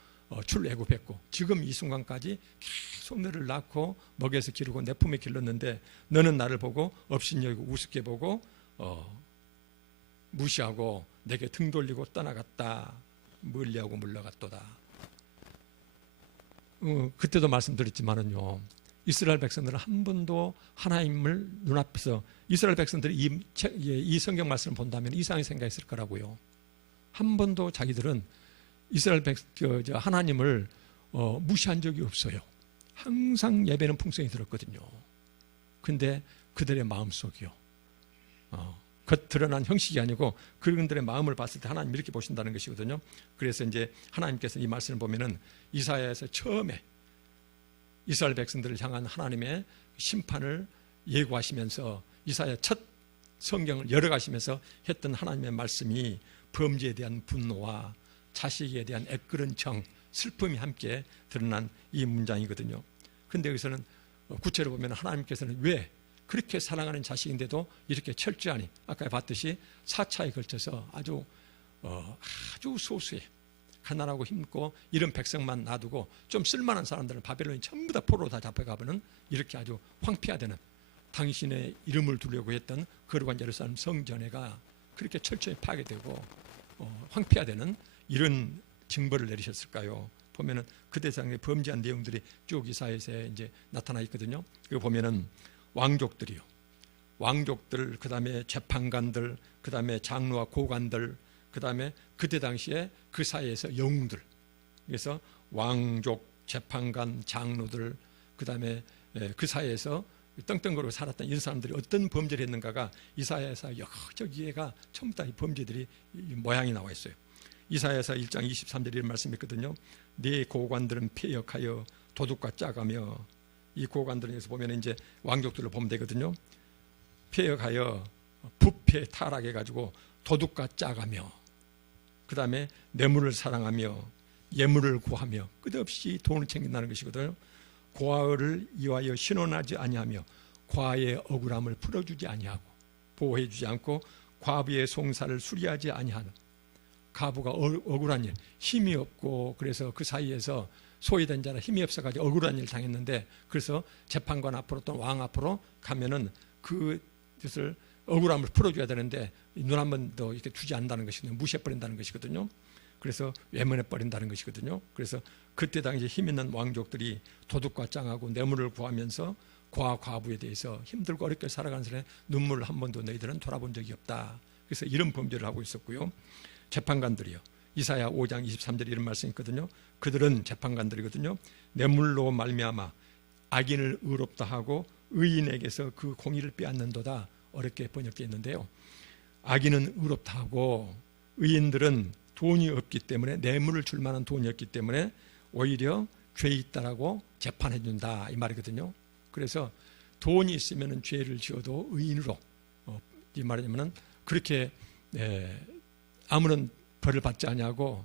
출애굽했고 지금 이 순간까지 계속 너를 낳고 먹여서 기르고 내 품에 길렀는데 너는 나를 보고 업신여기고 우습게 보고 무시하고 내게 등 돌리고 떠나갔다. 멀리하고 물러갔도다. 그때도 말씀드렸지만은요, 이스라엘 백성들은 한 번도 하나님을 눈앞에서 이스라엘 백성들이 이 성경 말씀을 본다면 이상하게 생각했을 거라고요. 한 번도 자기들은 이스라엘 하나님을 무시한 적이 없어요. 항상 예배는 풍성히 들었거든요. 근데 그들의 마음속이요. 겉 드러난 형식이 아니고 그분들의 마음을 봤을 때 하나님 이렇게 보신다는 것이거든요. 그래서 이제 하나님께서 이 말씀을 보면은 이사야에서 처음에 이스라엘 백성들을 향한 하나님의 심판을 예고하시면서 이사야 첫 성경을 열어가시면서 했던 하나님의 말씀이 범죄에 대한 분노와 자식에 대한 애끓은 정, 슬픔이 함께 드러난 이 문장이거든요. 그런데 여기서는 구체로 보면 하나님께서는 왜 그렇게 사랑하는 자식인데도 이렇게 철저하니 아까 봤듯이 4차에 걸쳐서 아주 소수의 가난하고 힘없고 이런 백성만 놔두고 좀 쓸만한 사람들은 바벨론이 전부 다 포로로 다 잡혀가버는 이렇게 아주 황폐화되는 당신의 이름을 두려고 했던 거룩한 예루살렘 성전회가 그렇게 철저히 파괴되고 황폐화되는 이런 징벌을 내리셨을까요? 보면은 그 대상에 범죄한 내용들이 쭉 이사야서에 이제 나타나 있거든요. 그거 보면은 왕족들이요. 왕족들, 그 다음에 재판관들, 그 다음에 장로와 고관들, 그 다음에 그때 당시에 그 사이에서 영웅들. 그래서 왕족, 재판관, 장로들, 그 다음에 그 사이에서 떵떵거리고 살았던 이런 사람들이 어떤 범죄를 했는가가 이사야서 여기저기가 전부 다 이 범죄들이 모양이 나와 있어요. 이사야서 1장 23절에 이런 말씀이 있거든요. 네 고관들은 패역하여 도둑과 짜가며 이 고관들에서 보면 이제 왕족들을 보면 되거든요. 패역하여 부패 타락해가지고 도둑과 짜가며 그 다음에 뇌물을 사랑하며 예물을 구하며 끝없이 돈을 챙긴다는 것이거든요. 고아를 이와여 신원하지 아니하며 과의 억울함을 풀어주지 아니하고 보호해주지 않고 과부의 송사를 수리하지 아니하는 가부가 억울한 일, 힘이 없고 그래서 그 사이에서 소외된 자라 힘이 없어가지고 억울한 일을 당했는데 그래서 재판관 앞으로 또는 왕 앞으로 가면은 그것을 억울함을 풀어줘야 되는데 눈 한 번 더 이렇게 주지 않는다는 것이거든요. 무시해버린다는 것이거든요. 그래서 외면해버린다는 것이거든요. 그래서 그때 당시 힘 있는 왕족들이 도둑과 짱하고 뇌물을 구하면서 과부에 대해서 힘들고 어렵게 살아가는 사람의 눈물을 한 번도 너희들은 돌아본 적이 없다. 그래서 이런 범죄를 하고 있었고요. 재판관들이요. 이사야 5장 23절에 이런 말씀이 있거든요. 그들은 재판관들이거든요. 뇌물로 말미암아 악인을 의롭다 하고 의인에게서 그 공의를 빼앗는도다. 어렵게 번역되어 있는데요. 악인은 의롭다 하고 의인들은 돈이 없기 때문에 뇌물을 줄 만한 돈이 없기 때문에 오히려 죄 있다라고 재판해 준다 이 말이거든요. 그래서 돈이 있으면 죄를 지어도 의인으로 이 말이냐면은 그렇게 아무런 벌을 받지 않냐고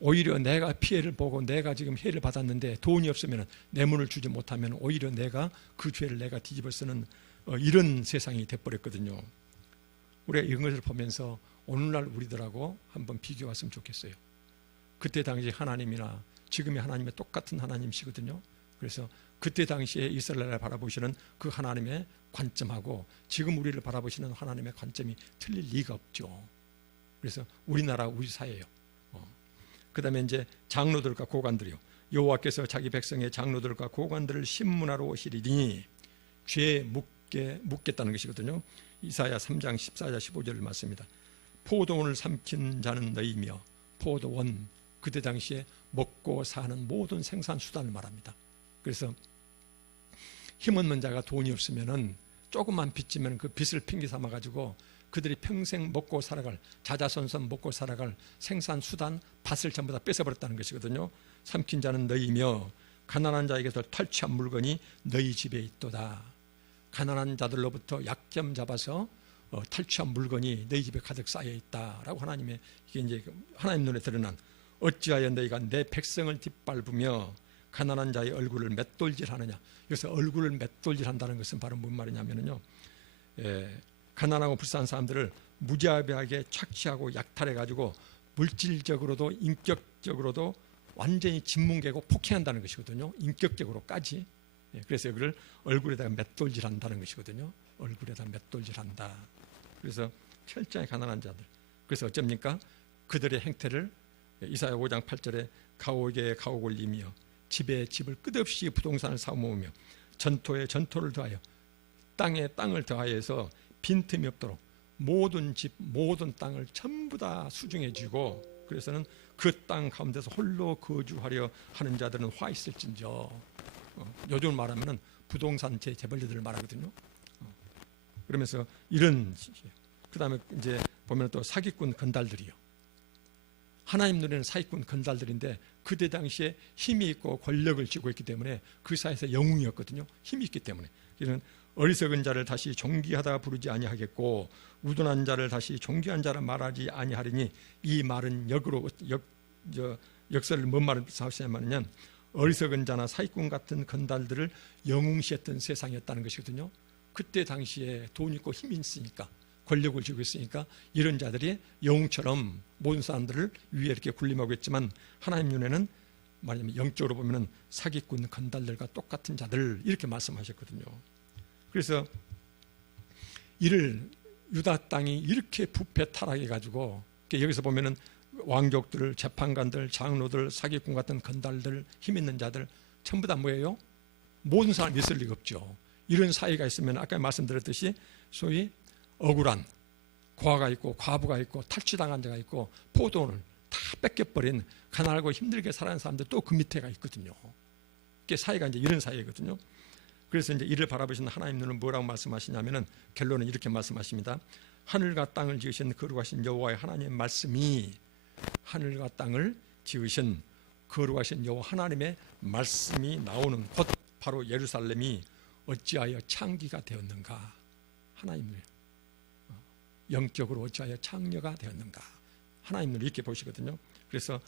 오히려 내가 피해를 보고 내가 지금 해를 받았는데 돈이 없으면 뇌물을 주지 못하면 오히려 내가 그 죄를 내가 뒤집어 쓰는 이런 세상이 돼버렸거든요. 우리가 이런 것을 보면서 오늘날 우리들하고 한번 비교했으면 좋겠어요. 그때 당시 하나님이나 지금의 하나님의 똑같은 하나님이시거든요. 그래서 그때 당시에 이스라엘을 바라보시는 그 하나님의 관점하고 지금 우리를 바라보시는 하나님의 관점이 틀릴 리가 없죠. 그래서 우리나라 우리 사회예요. 그 다음에 이제 장로들과 고관들이요. 여호와께서 자기 백성의 장로들과 고관들을 신문하러 오시리니 죄에 묻겠다는 것이거든요. 이사야 3장 14절 15절을 말씀입니다. 포도원을 삼킨 자는 너희며 포도원 그때 당시에 먹고 사는 모든 생산 수단을 말합니다. 그래서 힘없는 자가 돈이 없으면은 조금만 빚지면 그 빚을 핑계 삼아 가지고 그들이 평생 먹고 살아갈, 자자손손 먹고 살아갈 생산 수단, 밭을 전부 다 뺏어버렸다는 것이거든요. 삼킨 자는 너희며 가난한 자에게서 탈취한 물건이 너희 집에 있도다. 가난한 자들로부터 약점 잡아서 탈취한 물건이 너희 집에 가득 쌓여 있다라고 하나님의, 이게 이제 하나님 눈에 드러난, 어찌하여 너희가 내 백성을 뒷밟으며 가난한 자의 얼굴을 맷돌질하느냐. 여기서 얼굴을 맷돌질한다는 것은 바로 뭔 말이냐면요, 가난하고 불쌍한 사람들을 무자비하게 착취하고 약탈해가지고 물질적으로도 인격적으로도 완전히 짓뭉개고 폭행한다는 것이거든요. 인격적으로까지. 그래서 여기를 얼굴에다가 맷돌질한다는 것이거든요. 얼굴에다 맷돌질한다. 그래서 철저히 가난한 자들. 그래서 어쩝니까? 그들의 행태를 이사야 5장 8절에 가옥에 가옥을 이며 집에 집을 끝없이 부동산을 사모으며 전토에 전토를 더하여 땅에 땅을 더하여서 빈틈이 없도록 모든 집 모든 땅을 전부 다 수중해 주고, 그래서는 그 땅 가운데서 홀로 거주하려 하는 자들은 화 있을진저. 요즘 말하면은 부동산 재벌들을 말하거든요. 그러면서 이런, 그 다음에 이제 보면 또 사기꾼 건달들이요. 하나님 눈에는 사기꾼 건달들인데 그때 당시에 힘이 있고 권력을 쥐고 있기 때문에 그 사이에서 영웅이었거든요. 힘이 있기 때문에. 이런 어리석은 자를 다시 존귀하다 부르지 아니하겠고 우둔한 자를 다시 존귀한 자라 말하지 아니하리니, 이 말은 역설을 뭔 말을 사시냐면 어리석은 자나 사기꾼 같은 건달들을 영웅시했던 세상이었다는 것이거든요. 그때 당시에 돈 있고 힘이 있으니까, 권력을 쥐고 있으니까 이런 자들이 영웅처럼 모든 사람들을 위에 이렇게 군림하고 있지만, 하나님 눈에는 말하자면 영적으로 보면은 사기꾼 건달들과 똑같은 자들, 이렇게 말씀하셨거든요. 그래서 이를 유다 땅이 이렇게 부패 타락해 가지고, 여기서 보면은 왕족들, 재판관들, 장로들, 사기꾼 같은 건달들, 힘 있는 자들 전부 다 뭐예요? 모든 사람이 있을 리가 없죠. 이런 사이가 있으면 아까 말씀드렸듯이 소위 억울한 고아가 있고 과부가 있고 탈취당한 자가 있고 포도원을 다 뺏겨버린 가난하고 힘들게 살아가는 사람들 또 그 밑에가 있거든요. 그게 사이가 이제 이런 사이거든요. 그래서 이제 이를 바라보시는 하나님 눈은 뭐라고 말씀하시냐면은 결론은 이렇게 말씀하십니다. 하늘과 땅을 지으신 거룩하신 여호와의 하나님의 말씀이, 하늘과 땅을 지으신 거룩하신 여호와 하나님의 말씀이 나오는 곳, 바로 예루살렘이 어찌하여 창기가 되었는가. 하나님을 영적으로 어찌하여 창녀가 되었는가. 하나님을 이렇게 보시거든요. 그래서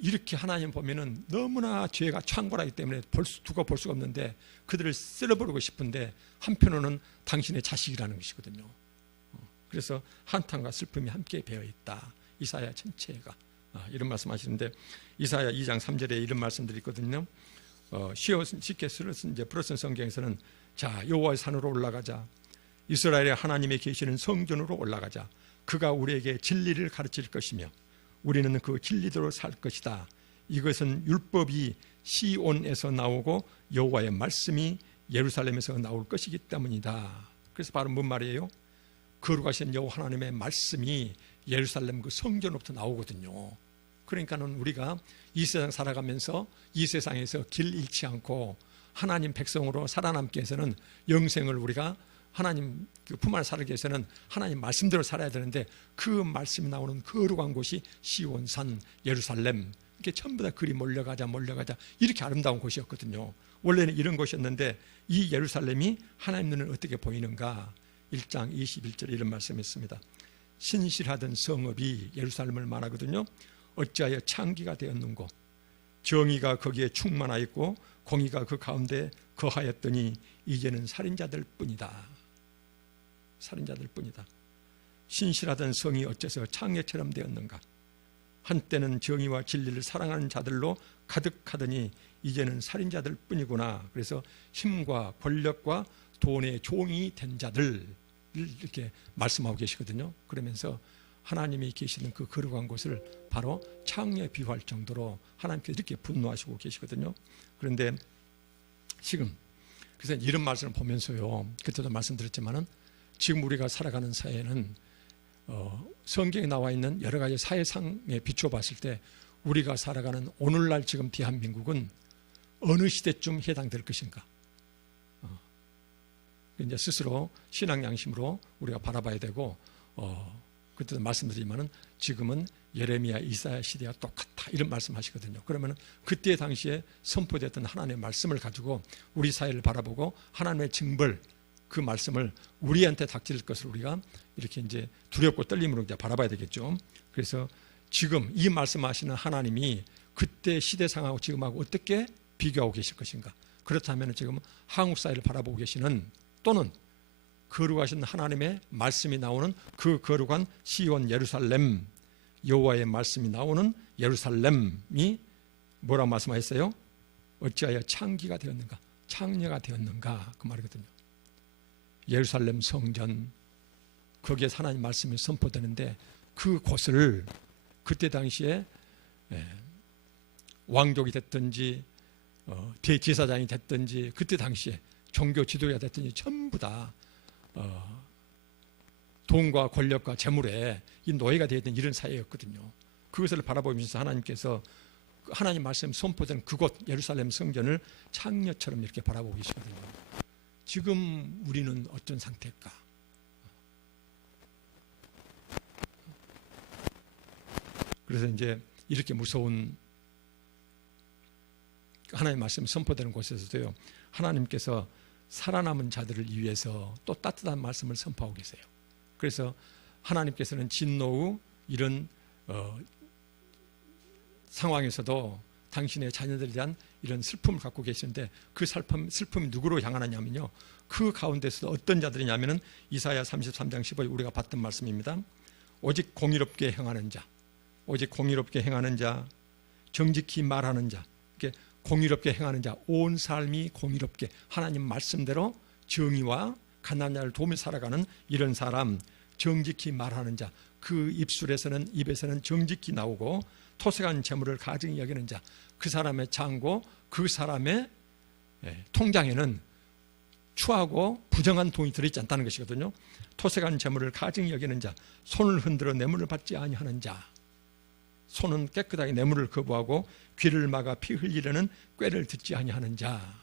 이렇게 하나님 보면은 너무나 죄가 창궐하기 때문에 두고 볼 수가 없는데 그들을 쓸어버리고 싶은데 한편으로는 당신의 자식이라는 것이거든요. 그래서 한탄과 슬픔이 함께 배어 있다. 이사야 전체가 이런 말씀하시는데, 이사야 2장 3절에 이런 말씀들이 있거든요. 쉽게 이제 풀어쓴 성경에서는 자, 여호와의 산으로 올라가자. 이스라엘의 하나님의 계시는 성전으로 올라가자. 그가 우리에게 진리를 가르칠 것이며 우리는 그 진리대로 살 것이다. 이것은 율법이 시온에서 나오고 여호와의 말씀이 예루살렘에서 나올 것이기 때문이다. 그래서 바로 뭔 말이에요? 거룩하신 여호와 하나님의 말씀이 예루살렘 그 성전으로부터 나오거든요. 그러니까는 우리가 이 세상 살아가면서 이 세상에서 길 잃지 않고 하나님 백성으로 살아남기 위해서는 영생을 우리가 하나님 그 품 안에 살기 위해서는 하나님 말씀대로 살아야 되는데, 그 말씀이 나오는 거룩한 곳이 시온산 예루살렘, 이렇게 전부 다 그리 몰려가자 이렇게 아름다운 곳이었거든요. 원래는 이런 곳이었는데 이 예루살렘이 하나님 눈에 어떻게 보이는가. 1장 21절에 이런 말씀이 있습니다. 신실하던 성읍이 예루살렘을 말하거든요. 어찌하여 창기가 되었는고 정의가 거기에 충만하였고 공의가 그 가운데 거하였더니 이제는 살인자들 뿐이다. 살인자들 뿐이다. 신실하던 성이 어째서 창녀처럼 되었는가. 한때는 정의와 진리를 사랑하는 자들로 가득하더니 이제는 살인자들 뿐이구나. 그래서 힘과 권력과 돈의 종이 된 자들, 이렇게 말씀하고 계시거든요. 그러면서 하나님이 계시는 그 거룩한 곳을 바로 창녀에 비유할 정도로 하나님께서 이렇게 분노하시고 계시거든요. 그런데 지금 그래서 이런 말씀을 보면서요, 그때도 말씀드렸지만은 지금 우리가 살아가는 사회는 성경에 나와 있는 여러 가지 사회상에 비추어 봤을 때 우리가 살아가는 오늘날 지금 대한민국은 어느 시대쯤 해당될 것인가. 이제 스스로 신앙 양심으로 우리가 바라봐야 되고, 그때도 말씀드리지만은 지금은 예레미야, 이사야 시대와 똑같다 이런 말씀하시거든요. 그러면 그때 당시에 선포됐던 하나님의 말씀을 가지고 우리 사회를 바라보고 하나님의 징벌, 그 말씀을 우리한테 닥칠 것을 우리가 이렇게 이제 두렵고 떨림으로 이제 바라봐야 되겠죠. 그래서 지금 이 말씀하시는 하나님이 그때 시대 상하고 지금하고 어떻게 비교하고 계실 것인가? 그렇다면 지금 한국 사회를 바라보고 계시는, 또는 거룩하신 하나님의 말씀이 나오는 그 거룩한 시온 예루살렘, 여호와의 말씀이 나오는 예루살렘이 뭐라고 말씀하셨어요? 어찌하여 창기가 되었는가? 창녀가 되었는가? 그 말이거든요. 예루살렘 성전, 거기에 하나님 말씀이 선포되는데 그 곳을 그때 당시에 왕족이 됐든지 대제사장이 됐든지 그때 당시에 종교 지도자가 됐든지 전부 다 돈과 권력과 재물에 이 노예가 되어 있는 이런 사회였거든요. 그것을 바라보면서 하나님께서 하나님 말씀 선포된 그곳 예루살렘 성전을 창녀처럼 이렇게 바라보고 계시거든요. 지금 우리는 어떤 상태일까? 그래서 이제 이렇게 무서운 하나님 말씀 선포되는 곳에서도요, 하나님께서 살아남은 자들을 위해서 또 따뜻한 말씀을 선포하고 계세요. 그래서 하나님께서는 진노의 이런 상황에서도 당신의 자녀들에 대한 이런 슬픔을 갖고 계시는데, 그 슬픔이 누구로 향하느냐면요, 그 가운데서도 어떤 자들이냐면은 이사야 33장 15절 우리가 봤던 말씀입니다. 오직 공의롭게 행하는 자, 오직 공의롭게 행하는 자, 정직히 말하는 자, 이렇게 공의롭게 행하는 자, 온 삶이 공의롭게 하나님 말씀대로 정의와 가난한 자를 도우며 살아가는 이런 사람, 정직히 말하는 자, 그 입에서는 정직히 나오고 토색한 재물을 가증히 여기는 자, 그 사람의 창고, 그 사람의 통장에는 추하고 부정한 돈이 들어있지 않다는 것이거든요. 토색한 재물을 가증히 여기는 자, 손을 흔들어 뇌물을 받지 아니하는 자, 손은 깨끗하게 뇌물을 거부하고 귀를 막아 피 흘리려는 꾀를 듣지 아니하는 자,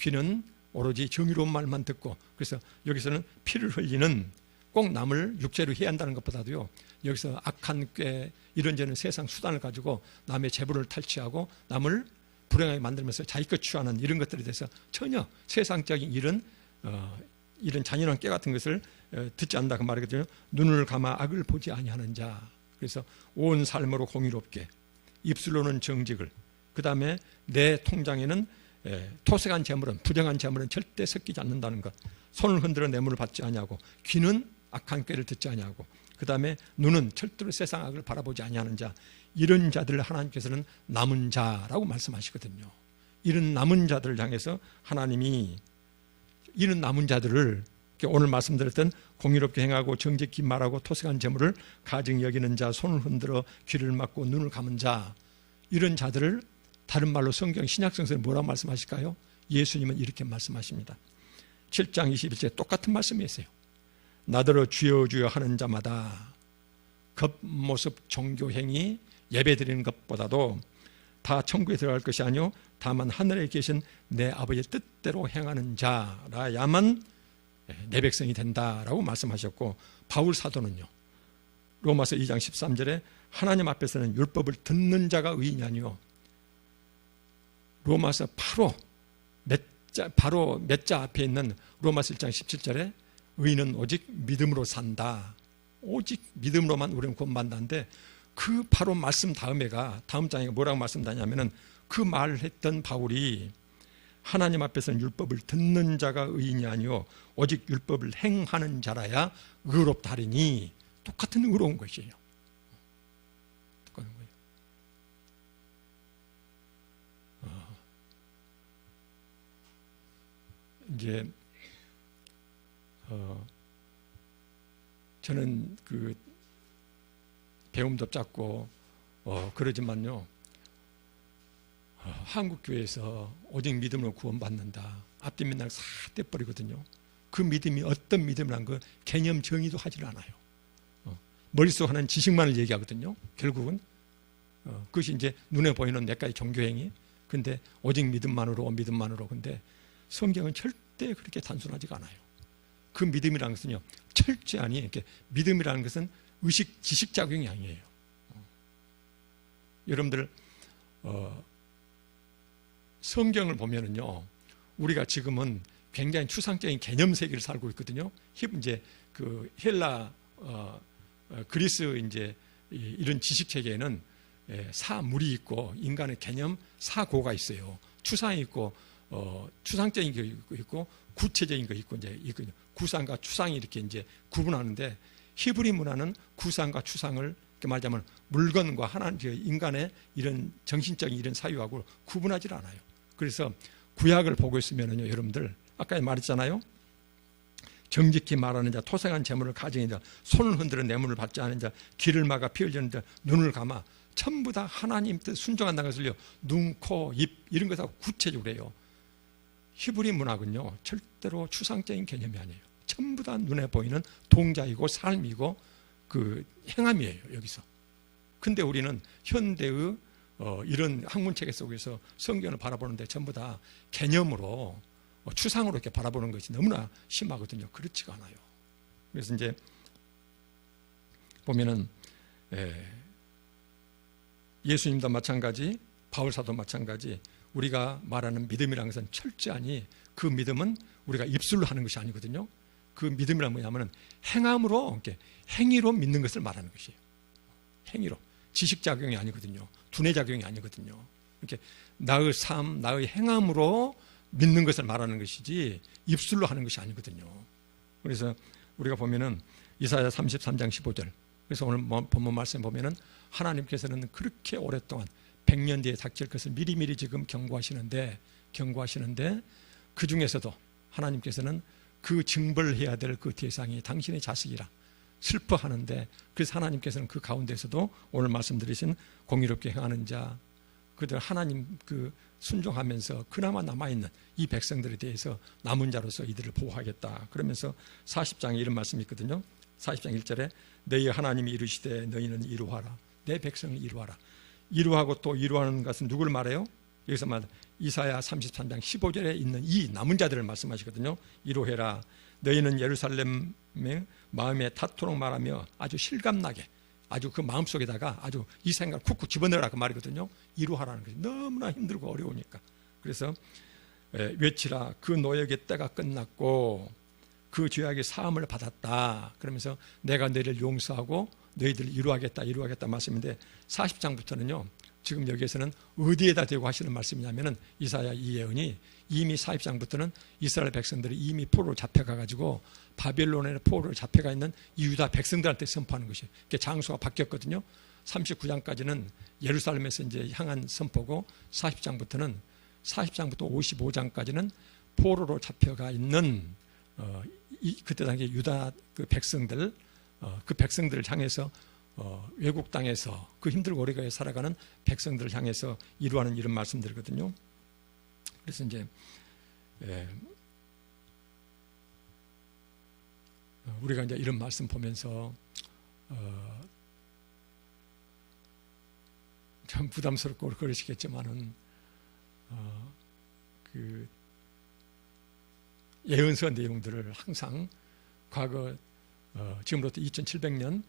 귀는 오로지 정의로운 말만 듣고, 그래서 여기서는 피를 흘리는, 꼭 남을 육체로 해한다는 것보다도요, 여기서 악한 꾀, 이런저런 세상 수단을 가지고 남의 재물을 탈취하고 남을 불행하게 만들면서 자기 것 취하는 이런 것들에 대해서 전혀 세상적인 이런 잔인한 꾀 같은 것을 듣지 않는다 그 말이거든요. 눈을 감아 악을 보지 아니하는 자, 그래서 온 삶으로 공의롭게, 입술로는 정직을, 그 다음에 내 통장에는 토색한 재물은, 부정한 재물은 절대 섞이지 않는다는 것, 손을 흔들어 뇌물을 받지 아니하고, 귀는 악한 꾀를 듣지 아니하고, 그 다음에 눈은 절대로 세상 악을 바라보지 아니하는 자, 이런 자들을 하나님께서는 남은 자라고 말씀하시거든요. 이런 남은 자들을 향해서 하나님이 이런 남은 자들을, 오늘 말씀드렸던 공의롭게 행하고 정직히 말하고 토색한 재물을 가증히 여기는 자, 손을 흔들어 귀를 막고 눈을 감은 자, 이런 자들을 다른 말로 성경 신약성서에 뭐라고 말씀하실까요? 예수님은 이렇게 말씀하십니다. 7장 21절 똑같은 말씀이었어요. 나더러 주여 주여 하는 자마다 겉모습 종교행위 예배드리는 것보다도 다 천국에 들어갈 것이 아니요 다만 하늘에 계신 내 아버지의 뜻대로 행하는 자라야만 내 백성이 된다라고 말씀하셨고, 바울 사도는요, 로마서 2장 13절에 하나님 앞에서는 율법을 듣는 자가 의인이 아니요, 로마서 바로 몇 자 앞에 있는 로마서 1장 17절에 의인은 오직 믿음으로 산다, 오직 믿음으로만 우리는 구원받는다는데, 그 바로 말씀 다음 장에 뭐라고 말씀하냐면은, 그 말을 했던 바울이 하나님 앞에서는 율법을 듣는 자가 의인이 아니요 오직 율법을 행하는 자라야 의롭다 하리니, 똑같은 의로운 것이에요. 똑같은 거예요. 이제 저는 그 배움도 짧고 그러지만요, 한국 교회에서 오직 믿음으로 구원받는다, 앞뒤 맨날 싹 떼버리거든요. 그 믿음이 어떤 믿음이란 그 개념 정의도 하질 않아요. 머릿속 하는 지식만을 얘기하거든요. 결국은 그것이 이제 눈에 보이는 몇 가지 종교행위. 근데 오직 믿음만으로. 근데 성경은 절대 절대 그렇게 단순하지가 않아요. 그 믿음이라는 것은요, 철저하니 이렇게 믿음이라는 것은 의식, 지식작용이 아니에요. 여러분들 성경을 보면은요, 우리가 지금은 굉장히 추상적인 개념 세계를 살고 있거든요. 이제 그 헬라, 그리스 이제 이런 지식 세계에는 사물이 있고 인간의 개념 사고가 있어요. 추상이 있고 추상적인 게 있고 구체적인 거 있고 이제 구상과 추상이 이렇게 이제 구분하는데, 히브리 문화는 구상과 추상을 이렇게 말하자면 물건과 하나님, 인간의 이런 정신적인 이런 사유하고 구분하지 않아요. 그래서 구약을 보고 있으면은요, 여러분들 아까 말했잖아요. 정직히 말하는 자, 토색한 재물을 가정인 자, 손을 흔들어 뇌물을 받지 않은 자, 귀를 막아 피 흘리는 자, 눈을 감아, 전부 다 하나님 뜻 순종한다는 것을요, 눈, 코, 입 이런 것하고 구체적으로 해요. 히브리 문학은요, 절대로 추상적인 개념이 아니에요. 전부 다 눈에 보이는 동작이고 삶이고 그 행함이에요, 여기서. 근데 우리는 현대의 이런 학문체계 속에서 성경을 바라보는데 전부 다 개념으로, 추상으로 이렇게 바라보는 것이 너무나 심하거든요. 그렇지가 않아요. 그래서 이제 보면은 예수님도 마찬가지, 바울사도 마찬가지, 우리가 말하는 믿음이라는 것은 철저하니 그 믿음은 우리가 입술로 하는 것이 아니거든요. 그 믿음이란 뭐냐면은 행함으로, 이렇게 행위로 믿는 것을 말하는 것이에요. 행위로. 지식작용이 아니거든요. 두뇌작용이 아니거든요. 이렇게 나의 삶, 나의 행함으로 믿는 것을 말하는 것이지 입술로 하는 것이 아니거든요. 그래서 우리가 보면은 이사야 33장 15절. 그래서 오늘 본문 말씀 보면은 하나님께서는 그렇게 오랫동안 100년 뒤에 닥칠 것을 미리미리 지금 경고하시는데 그 중에서도 하나님께서는 그 징벌해야 될 그 대상이 당신의 자식이라 슬퍼하는데, 그래서 하나님께서는 그 가운데서도 오늘 말씀드리신 공의롭게 행하는 자, 그들 하나님 그 순종하면서 그나마 남아있는 이 백성들에 대해서 남은 자로서 이들을 보호하겠다. 그러면서 40장에 이런 말씀이 있거든요. 40장 1절에 너희 하나님이 이르시되 너희는 이루하라. 내 백성을 이루하라. 이루하고 또 이루하는 것은 누구를 말해요? 여기서 말 이사야 33장 15절에 있는 이 남은 자들을 말씀하시거든요. 이루해라. 너희는 예루살렘의 마음에 닿도록 말하며 아주 실감나게, 아주 그 마음속에다가 아주 이 생각을 쿡쿡 집어넣으라고 말이거든요. 이루하라는 것이 너무나 힘들고 어려우니까. 그래서 외치라. 그 노역의 때가 끝났고 그 죄악의 사함을 받았다. 그러면서 내가 너희를 용서하고 너희들을 이루하겠다 말씀인데, 40장부터는요 지금 여기에서는 어디에다 대고 하시는 말씀이냐면은 이사야 이 예언이 이미 40장부터는 이스라엘 백성들이 이미 포로로 잡혀가가지고 바벨론의 포로로 잡혀가 있는 유다 백성들한테 선포하는 것이에요. 장소가 바뀌었거든요. 39장까지는 예루살렘에서 이제 향한 선포고 40장부터 55장까지는 포로로 잡혀가 있는 그때 당시 유다 그 백성들, 그 백성들을 향해서 외국 땅에서 그 힘들고 오래 살아가는 백성들을 향해서 이루하는 이런 말씀들이거든요. 그래서 이제 우리가 이제 이런 말씀 보면서 참 부담스럽고 그러시겠지만은 그 예언서 내용들을 항상 과거 지금부터 2700년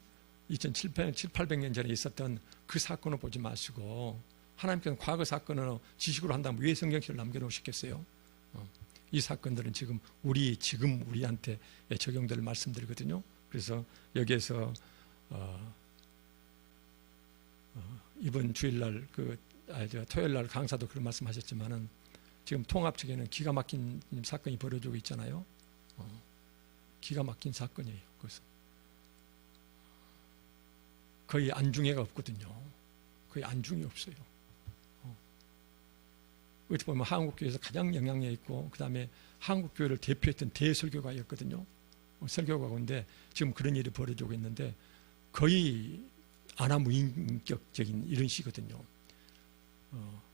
전에 있었던 그 사건을 보지 마시고, 하나님께서는 과거 사건을 지식으로 한다면 왜 성경책을 남겨놓으셨겠어요? 이 사건들은 지금 우리한테 적용될 말씀들이거든요. 그래서 여기에서 이번 주일날 토요일날 강사도 그런 말씀하셨지만은 지금 통합 측에는 기가 막힌 사건이 벌어지고 있잖아요. 기가 막힌 사건이에요. 그래서 거의 안중에가 없거든요. 거의 안중이 없어요. 어떻게 보면 한국교회에서 가장 영향력 있고 그 다음에 한국교회를 대표했던 대설교가였거든요. 설교가인데 지금 그런 일이 벌어지고 있는데 거의 아나무인격적인 이런 시거든요.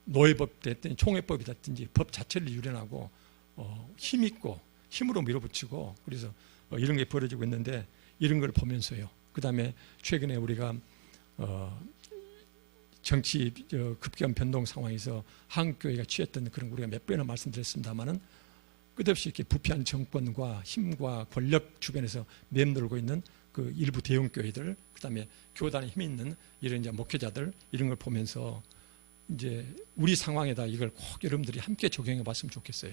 노예법 됐든지 총회법이 됐든지 법 자체를 유린하고 힘있고 힘으로 밀어붙이고, 그래서 이런 게 벌어지고 있는데 이런 걸 보면서요. 그 다음에 최근에 우리가 정치 급격한 변동 상황에서 한국교회가 취했던 그런 우리가 몇 번이나 말씀드렸습니다만은 끝없이 이렇게 부패한 정권과 힘과 권력 주변에서 맴돌고 있는 그 일부 대형 교회들, 그다음에 교단에 힘 있는 이런 이제 목회자들, 이런 걸 보면서 이제 우리 상황에다 이걸 꼭 여러분들이 함께 적용해 봤으면 좋겠어요.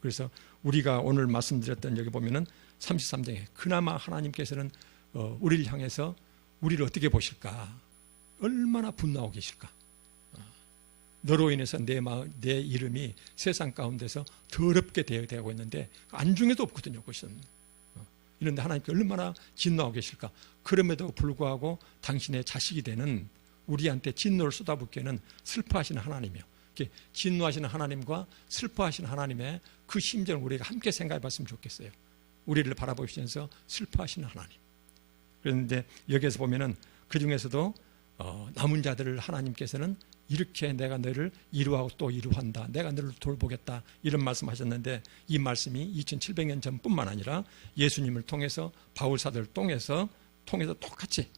그래서 우리가 오늘 말씀드렸던 여기 보면은 33장에 그나마 하나님께서는 우리를 향해서 우리를 어떻게 보실까? 얼마나 분노하고 계실까? 너로 인해서 내 이름이 세상 가운데서 더럽게 되고 있는데 안중에도 없거든요. 그것은. 이런데 하나님께 얼마나 진노하고 계실까? 그럼에도 불구하고 당신의 자식이 되는 우리한테 진노를 쏟아붓기에는 슬퍼하시는 하나님이요. 진노하시는 하나님과 슬퍼하시는 하나님의 그 심정을 우리가 함께 생각해 봤으면 좋겠어요. 우리를 바라보시면서 슬퍼하시는 하나님. 그런데 여기에서 보면은 그 중에서도 남은 자들을 하나님께서는 이렇게 내가 너를 이루하고 또 이루한다. 내가 너를 돌보겠다. 이런 말씀하셨는데 이 말씀이 2700년 전뿐만 아니라 예수님을 통해서 바울 사도를 통해서 똑같이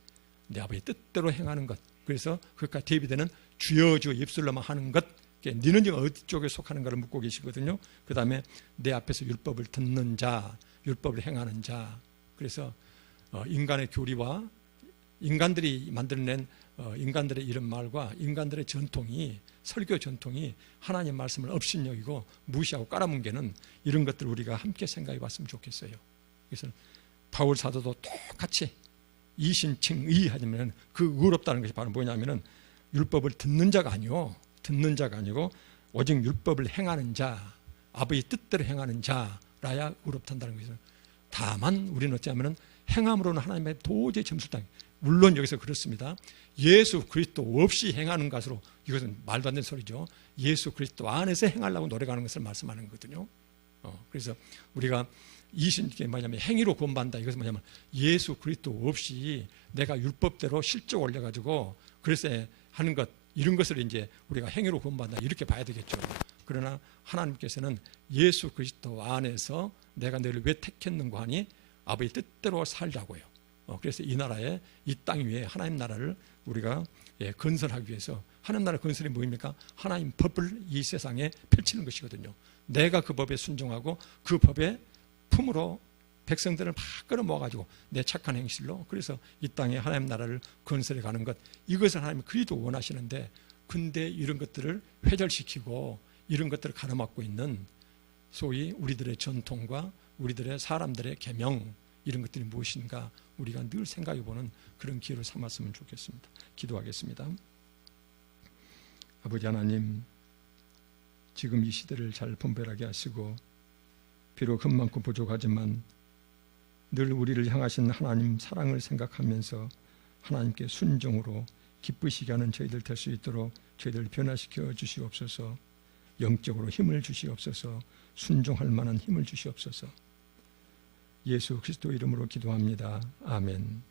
내 아버지의 뜻대로 행하는 것. 그래서 그까지 대비되는 주여 주 입술로만 하는 것. 너는 지금 어디 쪽에 속하는가를 묻고 계시거든요. 그 다음에 내 앞에서 율법을 듣는 자, 율법을 행하는 자. 그래서 인간의 교리와 인간들이 만들어낸 인간들의 이런 말과 인간들의 전통이, 설교 전통이 하나님 말씀을 업신여기고 무시하고 깔아뭉개는 이런 것들을 우리가 함께 생각해 봤으면 좋겠어요. 그래서 바울 사도도 똑같이 이신칭의 하면 그 의롭다는 것이 바로 뭐냐면은 율법을 듣는 자가 아니고 오직 율법을 행하는 자, 아버지 뜻대로 행하는 자라야 의롭단다는 것이죠. 다만 우리는 어찌하면은 행함으로는 하나님의 도저히 점수를 따기. 물론 여기서 그렇습니다. 예수 그리스도 없이 행하는 것으로, 이것은 말도 안 되는 소리죠. 예수 그리스도 안에서 행하려고 노력하는 것을 말씀하는 거거든요. 그래서 우리가 이게 뭐냐면 행위로 구원받는다. 이것은 뭐냐면 예수 그리스도 없이 내가 율법대로 실적 올려가지고 그래서 하는 것, 이런 것을 이제 우리가 행위로 구원받는다. 이렇게 봐야 되겠죠. 그러나 하나님께서는 예수 그리스도 안에서 내가 너를 왜 택했는가 하니 아버지 뜻대로 살자고요. 그래서 이 나라에, 이 땅 위에 하나님 나라를 우리가 건설하기 위해서, 하나님 나라 건설이 뭐입니까? 하나님 법을 이 세상에 펼치는 것이거든요. 내가 그 법에 순종하고 그 법의 품으로 백성들을 막 끌어모아가지고 내 착한 행실로, 그래서 이 땅에 하나님 나라를 건설해 가는 것, 이것을 하나님이 그리도 원하시는데, 근데 이런 것들을 회절시키고 이런 것들을 가로막고 있는 소위 우리들의 전통과 우리들의 사람들의 계명, 이런 것들이 무엇인가 우리가 늘 생각해보는 그런 기회를 삼았으면 좋겠습니다. 기도하겠습니다. 아버지 하나님, 지금 이 시대를 잘 분별하게 하시고, 비록 흠많고 부족하지만 늘 우리를 향하신 하나님 사랑을 생각하면서 하나님께 순종으로 기쁘시게 하는 저희들 될 수 있도록 저희들을 변화시켜 주시옵소서. 영적으로 힘을 주시옵소서. 순종할 만한 힘을 주시옵소서. 예수 그리스도 이름으로 기도합니다. 아멘.